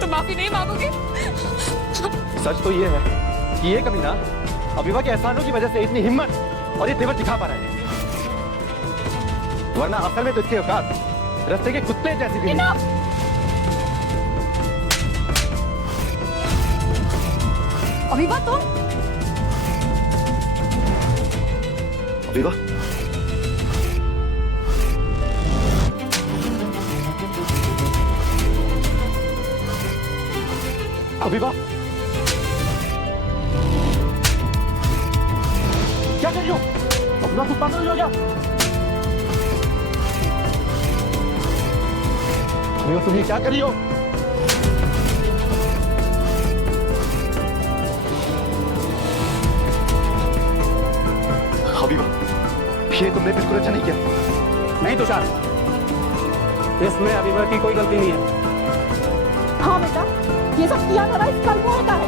तुम माफी नहीं मांगोगे। सच तो ये है कि ये कमीना अभिवा के एहसानों की वजह से इतनी हिम्मत और ये तेवर दिखा पा रहा है, वरना असल में तो इसके औकात रास्ते के कुत्ते जैसी भी नहीं। अभिवा तुम? अभिवा, अभिवा, क्या कर रही हो? अभिवा तुम पागल हो गया? अभिवा तुम ये क्या कर रही हो? अभिवा, ये तुमने बिल्कुल अच्छा नहीं किया। नहीं तुषार, इसमें अभिवा की कोई गलती नहीं है। हाँ बेटा, ये सब किया करा इस कल को होता है।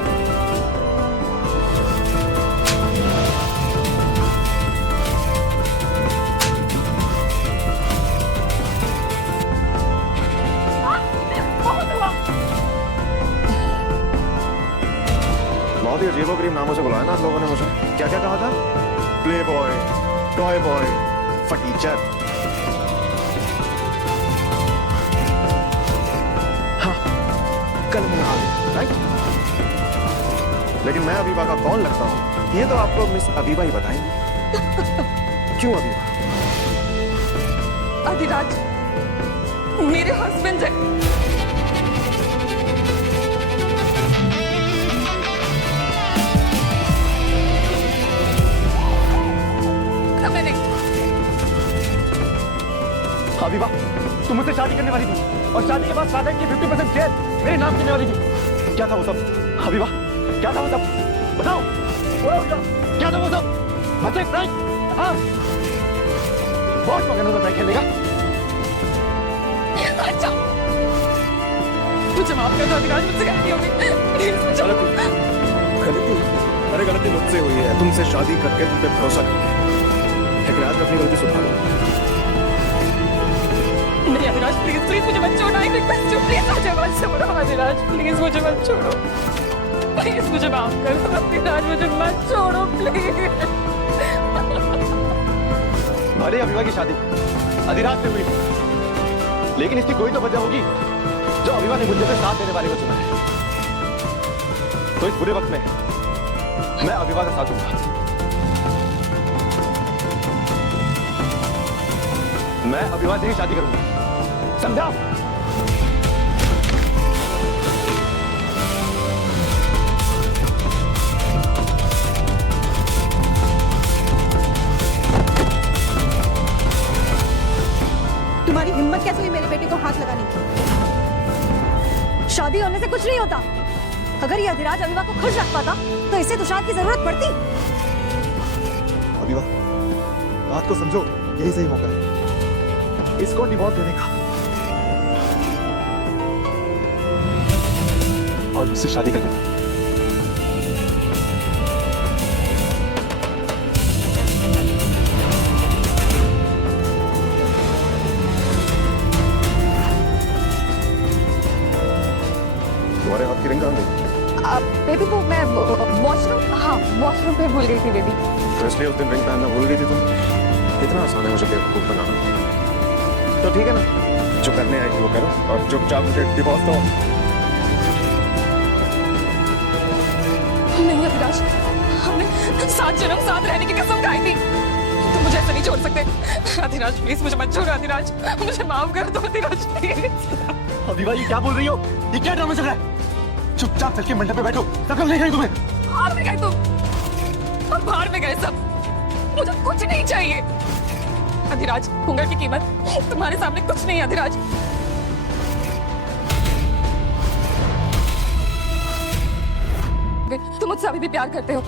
बहुत ही अजीबोगरीब नामों से बुलाया ना आप लोगों ने मुझे। क्या क्या कहा था? प्ले बॉय, टॉय बॉय, फटीचर। हाँ, कल मुहाल, राइट? लेकिन मैं अबीबा का कौन लगता हूँ ये तो आपको मिस अबीबा ही बताएंगी। क्यों अबीबा? अधिराज मेरे हस्बैंड है। अभिवा, तुम मुझसे शादी करने वाली थी और शादी के बाद सादा की 50% शेयर मेरे नाम करने वाली थी। क्या था वो सब? अभिवा, क्या था वो सब? बताओ, बोलो भैया, क्या था वो सब? बच्चे फ्रैंक, हाँ? बहुत मगन होता है खेलने का। अच्छा, मुझे माफ कर दो अधिराज, मुझसे गलती हो गई। प्लीज मुझे गलती? अरे गलती मुझसे हुई है, तुमसे शादी करके तुम पे भरोसा करके। लेकिन आज मैं अपनी गलती सुधारूंगा। नहीं अधिराज, प्लीज प्लीज मुझे मत छोड़ो। आई रिक्वेस्ट यू, प्लीज मुझे मत छोड़ो अधिराज, प्लीज मुझे मत छोड़ो। प्लीज मुझे माफ कर दो अधिराज, मुझे मत छोड़ो प्लीज। हमारी अभिवा की शादी अधिराज से हुई, लेकिन इसकी कोई तो वजह होगी जो अभिवा ने मुझे से साथ देने वाले को चुना है। तो इस बुरे वक्त में मैं अभिवा का साथ दूंगा। मैं अभिवा से ही शादी करूंगा, समझा? तुम्हारी हिम्मत कैसे हुई मेरे बेटे को हाथ लगाने की? शादी होने से कुछ नहीं होता। अगर ये अधिराज अभिवा को खुश रख पाता तो इसे तुषार की जरूरत पड़ती। अबीबा, बात को समझो, यही सही मौका है इसको डिवोर्स देने का और मुझसे शादी करने का। तुम्हारे हाथ की रिंग कहाँ गई? बेबी वॉशरूम, हाँ वॉशरूम पे भूल गई थी बेबी। तो इसलिए उस दिन रिंग पहनना भूल गई थी तुम? इतना आसान है मुझे बेवकूफ बनाना। तो ठीक है ना, जो करने आई थी वो करो और चुपचाप मुझे डिवोर्स दो। नहीं अभिलाष, हमने 7 जन्म साथ रहने की कसम खाई थी, तुम मुझे ऐसा नहीं छोड़ सकते। अधिराज प्लीज मुझे मत छोड़ो, अधिराज मुझे माफ कर दो अधिराज प्लीज। अभी भाई क्या बोल रही हो? ये क्या ड्रामा चल रहा है? चुपचाप चल के मंडप पे बैठो, शक्ल नहीं गई तुम्हें। बाहर में गए तुम, अब बाहर में गए सब, मुझे कुछ नहीं चाहिए। अधिराज हुंगर की कीमत तुम्हारे सामने कुछ नहीं है अधिराज। तुम मुझसे अभी भी प्यार करते हो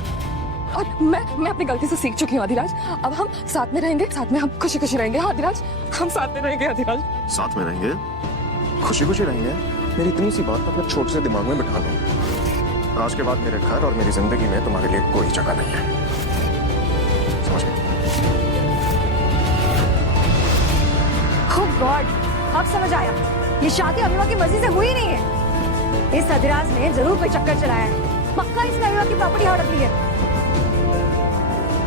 और मैं अपनी गलती से सीख चुकी हूँ अधिराज। अब हम साथ में रहेंगे, साथ में हम खुशी खुशी रहेंगे। हाँ अधिराज, हम साथ में रहेंगे अधिराज। साथ में रहेंगे, खुशी खुशी रहेंगे। मेरी इतनी सी बात अपने छोटे से दिमाग में बिठा लो। आज के बाद मेरे घर और मेरी जिंदगी में तुम्हारे लिए कोई जगह नहीं है, समझ गए? Oh God, अब समझ आया, ये शादी अभिवा की मर्जी से हुई नहीं है। इस अधिराज ने जरूर कोई चक्कर चलाया है, पक्का इसने अभिवा की प्रॉपर्टी हड़प ली है।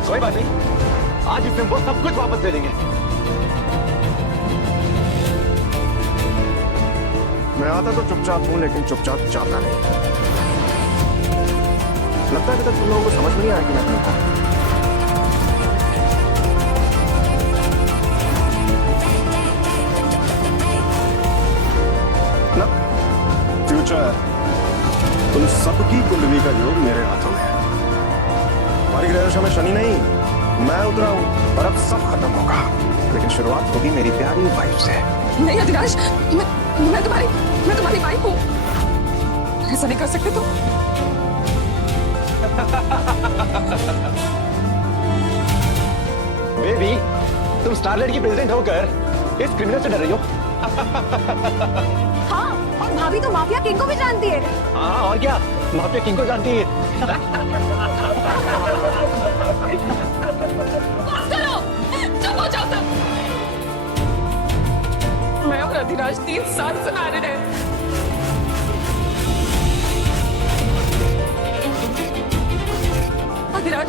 कोई बात नहीं, आज इस दिन वो सब कुछ वापस दे देंगे। मैं आता तो चुपचाप हूँ, लेकिन चुपचाप जाता नहीं। लगता है कि तक तुम लोगों को समझ में नहीं आया कि मैं कौन हूं। ना फ्यूचर, तुम सबकी कुंडली का योग मेरे हाथों में है। हमारी ग्रह में शनि नहीं, मैं उतरा हूं और अब सब खत्म होगा, लेकिन शुरुआत होगी मेरी प्यारी वाइफ से। नहीं अधिराज, मैं तुम्हारी वाइफ हूँ, ऐसा नहीं कर सकते तुम। बेबी, तुम स्टारलाइट की प्रेसिडेंट होकर इस क्रिमिनल से डर रही हो? हाँ, और भाभी तो माफिया किंग को भी जानती है। हाँ और क्या, माफिया किंग को जानती है। चलो, चुप हो जाओ सब। मैं और अधिराज 3 साल से मैरिड है। अधिराज,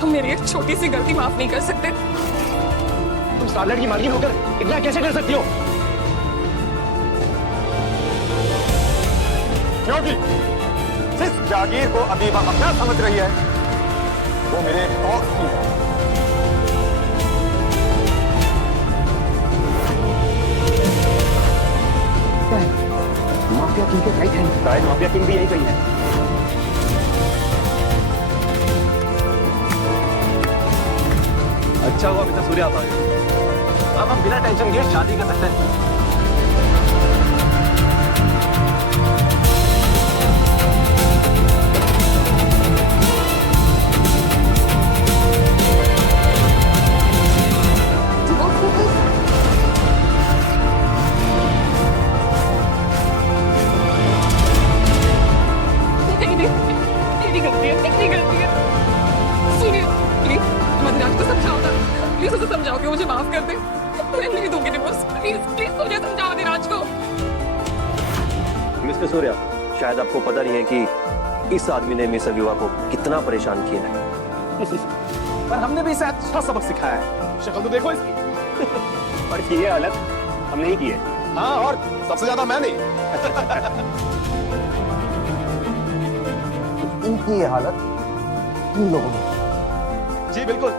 तुम मेरी एक छोटी सी गलती माफ नहीं कर सकते। तुम स्टारलाइट की मालकिन होकर इतना कैसे कर सकती हो? क्योंकि जिस जागीर को अबीबा अपना समझ रही है, वो मेरे बॉस की है। माफिया किंग के राइट हैंड, शायद माफिया किंग भी यही कही है। अच्छा हुआ अभी तक सूर्य आता है। अब हम बिना टेंशन लिए शादी कर सकते हैं। प्लीज उसे समझाओ कि मुझे माफ कर दे। मैं नहीं दूंगी डिवोर्स। प्लीज प्लीज मुझे समझाओ अधिराज को। मिस्टर सूर्या, शायद आपको पता नहीं है कि इस आदमी ने मिस अभिवा को कितना परेशान किया है। पर हमने भी इसे अच्छा सबक सिखाया है। शक्ल तो देखो इसकी। पर ये हालत हम नहीं की है। हाँ, और सबसे ज्यादा मैंने। इनकी ये हालत तुम लोगों ने। जी बिल्कुल।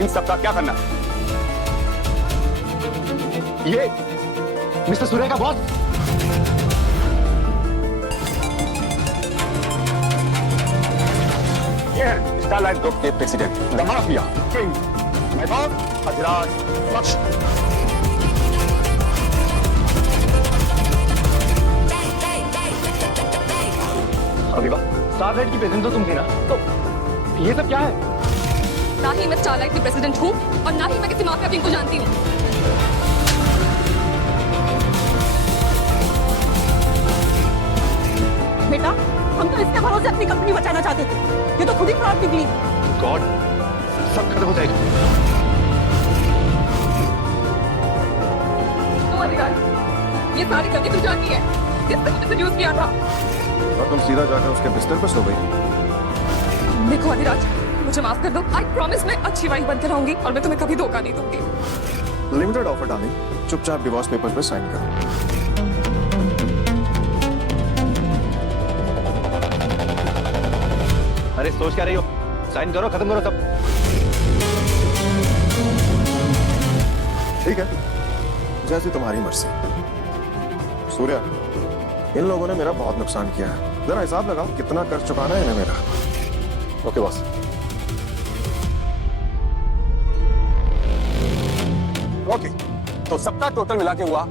इन सब का क्या करना है? ये मिस्टर सूर्या का बॉस। ये है स्टारलाइट ग्रुप के president, the mafia king, my boss Adhiraj Laxman. Abhiva, Starlight की प्रेसिडेंट तो तुम थी ना, तो ये सब क्या है? ना ही मैं स्टारलाइट की प्रेसिडेंट हूँ और ना ही मैं किसी माफिया किंग को जानती हूँ। बेटा, हम तो इसके भरोसे अपनी कंपनी बचाना चाहते थे, ये तो खुद ही फ्रॉड निकली। गॉड, सब खत्म हो जाएगा। ये सारी गलती तुझे आती है, जिसने मुझे seduce किया था। और तुम सीधा जाकर उसके बिस्तर पर सो गई। देखो अधिराज, मुझे माफ कर दो। आई प्रॉमिस मैं अच्छी वाइफ बनकर रहूंगी और मैं तुम्हें कभी धोखा नहीं दूंगी। लिमिटेड ऑफर डाली, चुपचाप डिवोर्स पेपर्स पे साइन करो। अरे सोच क्या रही हो? साइन करो, खत्म करो सब। ठीक है, जैसी तुम्हारी मर्जी। सूर्या, इन लोगों ने मेरा बहुत नुकसान किया है, जरा हिसाब लगाओ कितना कर चुकाना है इन्हें मेरा। Okay boss. ओके, तो सबका टोटल मिला के हुआ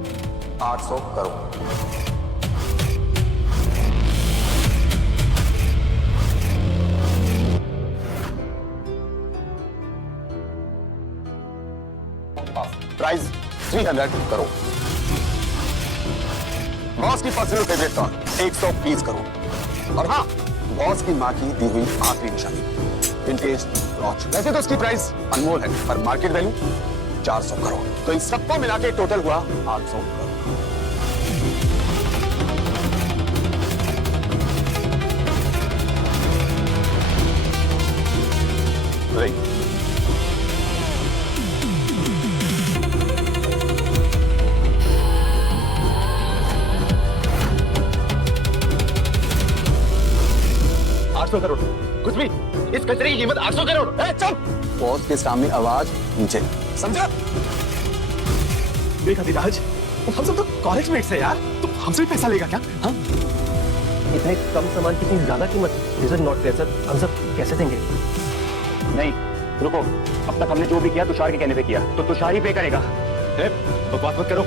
800 करोड़। प्राइस 300 करोड़। बॉस की पर्सनल फेवरेट कार 120 करोड़। और हाँ, बॉस की मां की दी हुई आखिरी निशानी विंटेज वॉच। वैसे तो उसकी प्राइस अनमोल है, पर मार्केट वैल्यू 400 करोड़। तो इन सबको मिला के टोटल हुआ 800 करोड़। राइट। करोड़ कुछ भी, इस कचरे की कीमत 800 करोड़। चुप! बॉस के सामने आवाज नीचे, समझा? देख अधिराज, हम सब तो कॉलेज मेट्स हैं यार, तुम हमसे भी पैसा लेगा क्या? हाँ? इतने कम सामान की इतनी ज्यादा कीमत, this is not fair sir. हम सब कैसे देंगे? नहीं रुको, अब तक हमने जो भी किया तुषार के कहने पे किया, तो तुषार ही पे करेगा। बकवास मत करो,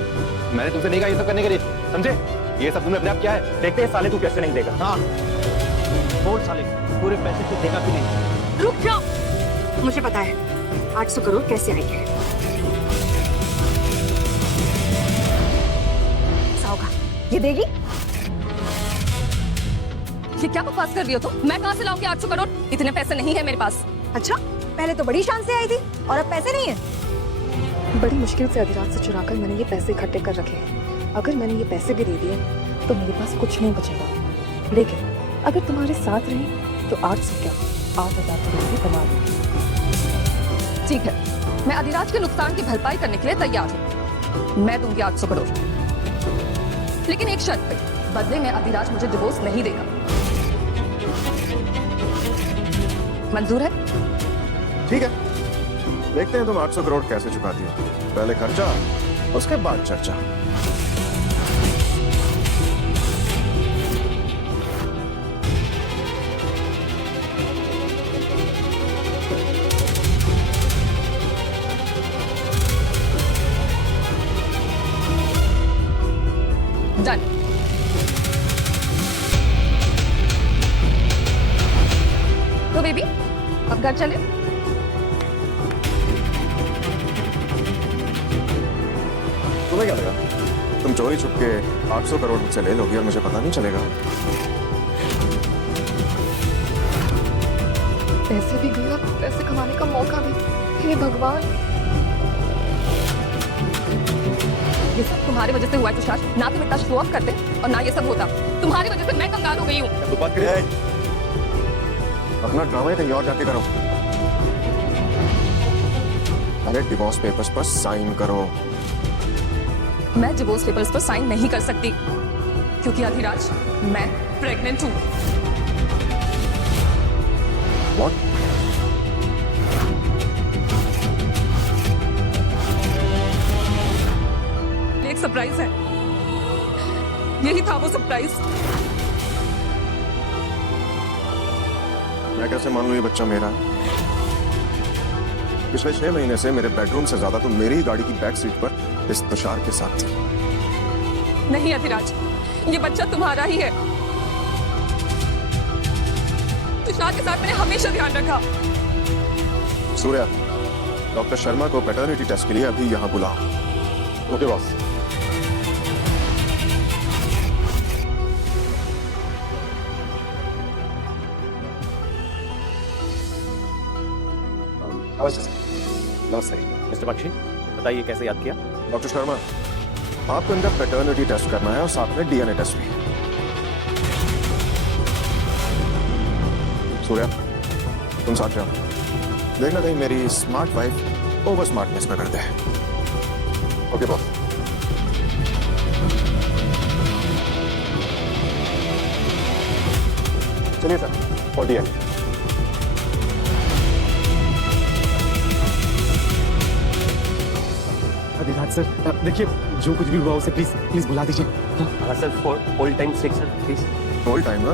मैंने तुमसे नहीं कहा ये सब करने के लिए, समझे? ये सब तुमने अपने आप किया है। देखते हैं साले तू कैसे नहीं देगा। हाँ, बोल साले, पूरे पैसे तो देगा कि नहीं? रुक जाओ, मुझे पता है 800 करोड़ कैसे आएंगे। ऐसा होगा, ये देगी? ये क्या बकवास कर रही हो तुम? मैं कहाँ से लाऊंगी 800 करोड़? इतने पैसे नहीं है मेरे पास। अच्छा, पहले तो बड़ी शान से आई थी और अब पैसे नहीं है। बड़ी मुश्किल से अधिराज से चुराकर मैंने ये पैसे इकट्ठे कर रखे हैं। अगर मैंने ये पैसे भी दे दिए तो मेरे पास कुछ नहीं बचेगा। लेकिन अगर तुम्हारे साथ रही तो 800 क्या 8,000 करोड़ भी बना दूंगी। ठीक है, मैं अधिराज के नुकसान की भरपाई करने के लिए तैयार हूँ। मैं दूंगी 800 करोड़, लेकिन एक शर्त पे, बदले में अधिराज मुझे डिवोर्स नहीं देगा। मंजूर है? ठीक है, देखते हैं तुम 800 करोड़ कैसे चुकाती हो। पहले खर्चा, उसके बाद चर्चा। डन। तो बेबी, अब घर चले? तुम्हें क्या लगा तुम चोरी छुप के 800 करोड़ मुझसे ले लोगी और मुझे पता नहीं चलेगा? पैसे भी गए और पैसे कमाने का मौका भी। हे भगवान, ये सब तुम्हारी वजह से हुआ है तुषार। ना तुम इतना शो ऑफ करते और ना ये सब होता। तुम्हारी वजह से मैं कंगाल हो गई हूँ। अपना ड्रामा कहीं और जाके करो। अरे डिवोर्स पेपर्स पर साइन करो। मैं डिवोर्स पेपर्स पर साइन नहीं कर सकती क्योंकि अधिराज, मैं प्रेग्नेंट हूँ। What? एक सरप्राइज है, यही था वो सरप्राइज। मैं कैसे मान लूं ये बच्चा मेरा है? पिछले 6 महीने से मेरे बेडरूम से ज्यादा तुम मेरी ही गाड़ी की बैक सीट पर इस तुषार के साथ थी। नहीं अधिराज, ये बच्चा तुम्हारा ही है। तुषार के साथ मैंने हमेशा ध्यान रखा। सूर्या, डॉक्टर शर्मा को पैटर्निटी टेस्ट के लिए अभी यहाँ बुलाओ। Okay boss. नमस्ते मिस्टर बख्शी, बताइए कैसे याद किया? डॉक्टर शर्मा, आपके अंदर पैटर्निटी टेस्ट करना है और साथ में डीएनए टेस्ट भी। सूर्या, तुम साथ जाओ, देखना कहीं मेरी स्मार्ट वाइफ ओवर स्मार्टनेस में कर दे। Okay boss. चलिए सर, 48। अधिराज सर, देखिए जो कुछ भी हुआ उसे प्लीज प्लीज बुला दीजिए। हाँ sir, for old time sake sir, please. Old time ना?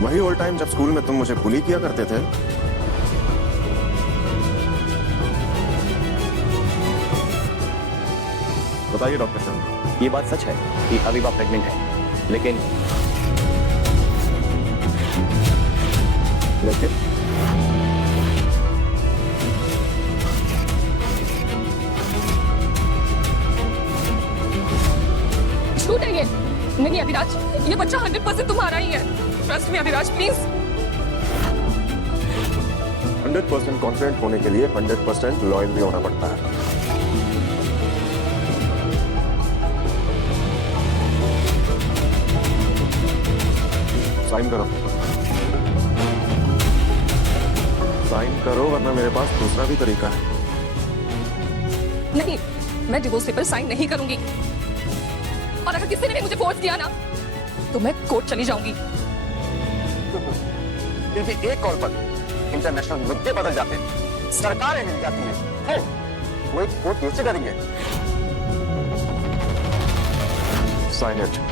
वही ओल्ड टाइम जब स्कूल में तुम मुझे बुली किया करते थे। बताइए डॉक्टर साहब। ये बात सच है कि अविवा प्रेग्नेंट है, लेकिन झूठ है ये। नहीं अभिराज, ये बच्चा 100% तुम्हारा ही है। Trust me Abhiraj, please. 100% confident होने के लिए 100% लॉयल भी होना पड़ता है। साइन करो, साइन करो, वरना मेरे पास दूसरा भी तरीका है। नहीं, मैं डिवोर्स पेपर साइन नहीं करूंगी। और अगर किसी ने भी मुझे फोर्स किया ना, तो मैं कोर्ट चली जाऊंगी। फिर भी एक कॉल पर इंटरनेशनल मुद्दे बदल जाते हैं, सरकारें हिल जाती हैं। वो एक कोर्ट कैसे करेंगे? Sign it.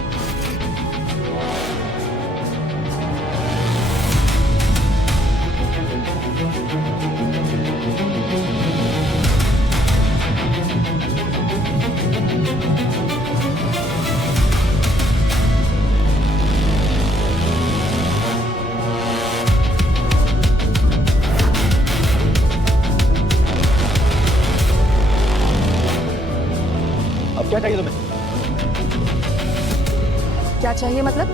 अब क्या चाहिए तुम्हें? क्या चाहिए मतलब?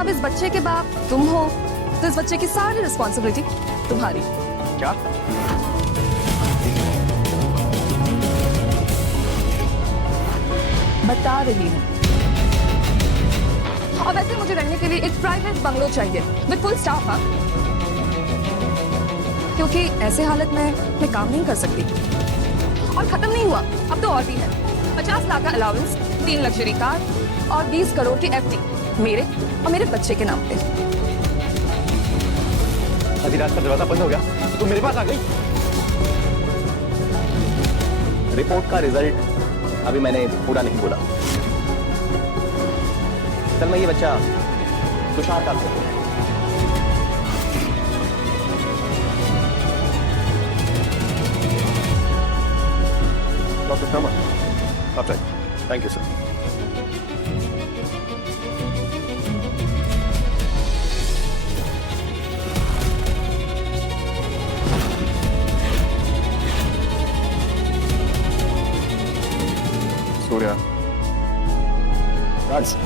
अब इस बच्चे के बाप तुम हो, तो इस बच्चे की सारी रिस्पॉन्सिबिलिटी तुम्हारी। क्या? बता रही हूँ। और वैसे मुझे रहने के लिए एक प्राइवेट बंगलो चाहिए विद फुल स्टाफ। हाँ, क्योंकि ऐसे हालत में मैं काम नहीं कर सकती। और खत्म नहीं हुआ, अब तो और भी है। 50 लाख का अलाउंस, 3 लग्जरी कार और 20 करोड़ की एफडी मेरे और मेरे बच्चे के नाम पे। अधिराज का दरवाजा बंद हो गया तो तुम मेरे पास आ गई। रिपोर्ट का रिजल्ट अभी मैंने पूरा नहीं बोला। कल मैं ये बच्चा तुषार का हूं। डॉक्टर शर्मा, आप चाहिए। Thank you sir. Surya, Raj,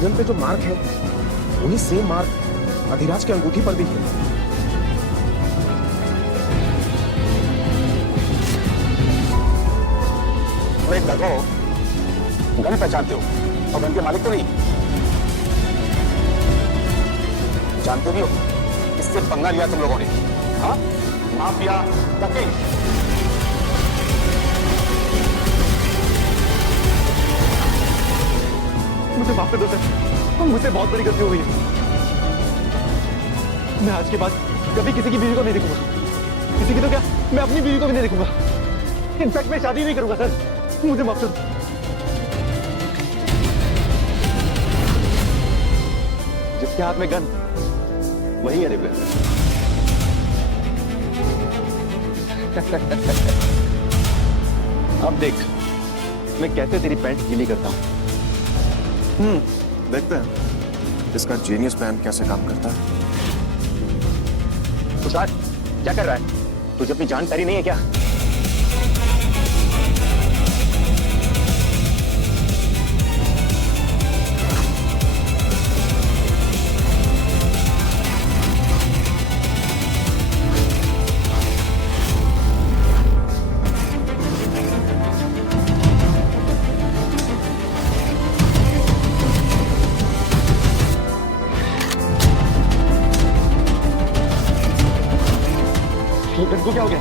gun पे जो मार्क है वही सेम मार्क अधिराज की अंगूठी पर भी है। एक देखो, गन पहचानते हो और गन के मालिक तो नहीं जानते भी हो। इससे पंगा लिया तुम लोगों ने। हाँ, माफिया, डकैत। मुझे माफ कर दो सर, मुझसे बहुत बड़ी गलती हो गई है। मैं आज के बाद कभी किसी की बीवी को नहीं देखूंगा। किसी की तो क्या, मैं अपनी बीवी को भी नहीं देखूंगा। इनफैक्ट मैं शादी नहीं करूंगा सर, मुझे माफ कर दो। जिसके हाथ में गन वही है रेबल। अब देख मैं कैसे तेरी पैंट गीली करता हूं। देखते हैं इसका जीनियस प्लान कैसे काम करता है। तुषार क्या कर रहा है? तुझे अपनी जानकारी नहीं है क्या? को क्या हो गया?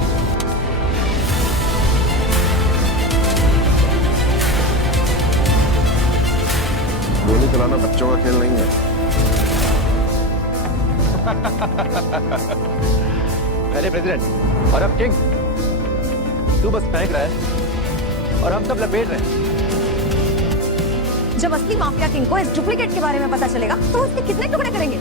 गोली चलाना बच्चों का खेल नहीं है। पहले प्रेसिडेंट और अब किंग। तू बस फेंक रहा है और हम सब लपेट रहे हैं। जब असली माफिया किंग को इस डुप्लीकेट के बारे में पता चलेगा तो उसके कितने टुकड़े करेंगे?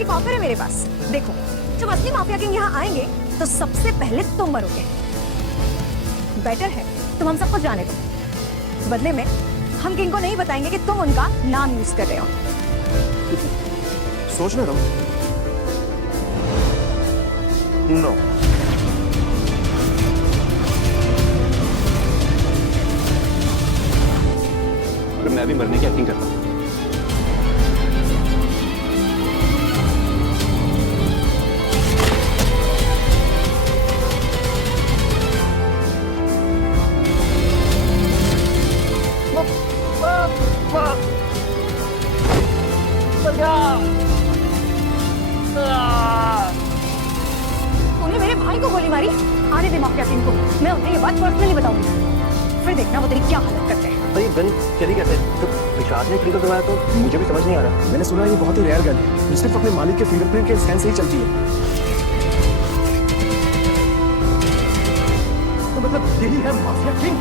एक ऑफर है मेरे पास, देखो जब असली माफिया किंग यहाँ आएंगे तो सबसे पहले तुम मरोगे। बेटर है तुम हम सबको जाने दो, बदले में हम किंग को नहीं बताएंगे कि तुम उनका नाम यूज कर रहे हो। सोचने दो। नो और मैं भी मरने की एक्टिंग करता हूँ। तूने मेरे भाई को गोली मारी, आने दे माफिया किंग को, मैं उन्हें ये बात पर्सनली बताऊंगी, फिर देखना वो तेरी क्या हालत करते हैं। तो ये गन चली कैसे? तो विशाल ने ट्रिगर दबाया तो मुझे भी समझ नहीं आ रहा। मैंने सुना ये बहुत ही रेयर गन है, सिर्फ अपने मालिक के फिंगरप्रिंट के स्कैन से ही चलती है। तो मतलब यही है माफिया किंग।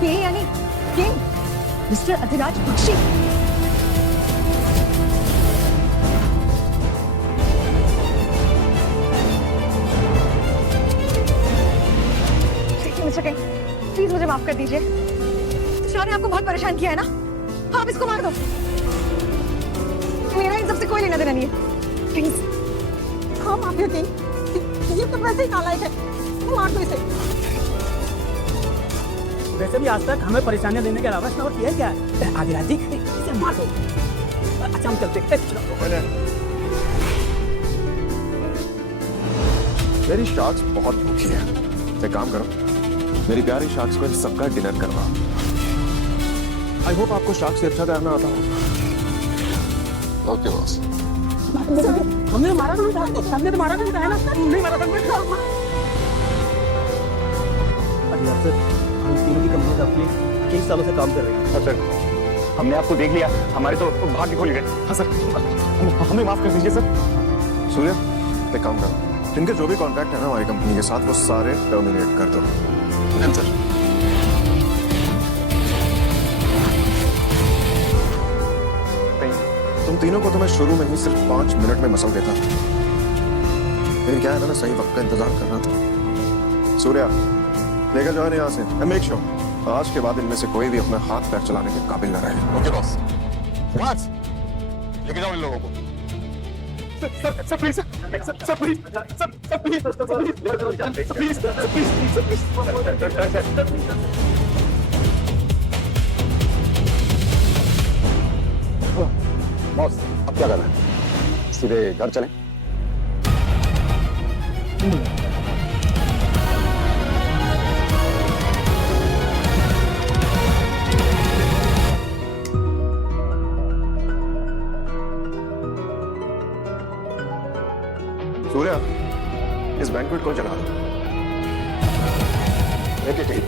के यानी king mister Adhiraj Bakshi. Mister king please मुझे माफ कर दीजिए, तुषार ने आपको बहुत परेशान किया है ना, आप इसको मार दो, मेरा इन सबसे कोई लेना देना नहीं है, प्लीज। हाँ माफिया किंग, ये तो वैसे ही नालायक है, मार दो इसे। वैसे भी आज तक हमें परेशानियां देने के अलावा इसका और किया क्या है? आदिराज जी इसे मार दो। अच्छा हम चलते हैं। मेरी शार्क्स बहुत भूखी है, एक काम करो मेरी प्यारी शार्क्स को इन सबका डिनर करवा। आई होप आपको शार्क्स से अच्छा करना आता हो। Okay boss. हमने मारा नहीं था, हमने तो मारा नहीं था, है ना? नहीं मारा था। अधिराज सर, हम तीनों की कंपनी अपने कई सालों से काम कर रही है। सर हमने आपको देख लिया, हमारे तो भाग्य खोल गए। हाँ सर, हमें माफ कर दीजिए सर। सूर्य एक काम करो, इनके जो भी कॉन्ट्रैक्ट है ना हमारी कंपनी के साथ वो सारे टर्मिनेट कर दो। सर तुम तीनों को तो मैं शुरू में ही सिर्फ 5 मिनट में मसल देता, लेकिन क्या है ना, मैं सही वक्त का इंतजार कर रहा था। सूर्या लेकर जाओ यहाँ से, मेक श्योर आज के बाद इनमें से कोई भी अपना हाथ पैर चलाने के काबिल न रहे। Okay boss. बस लेके जाओ इन लोगों को। Sir please, sir please, sir please, please. Boss अब क्या करना है? सीधे घर चलें? सूर्या इस बैंक्वेट को जला दो। ठीक।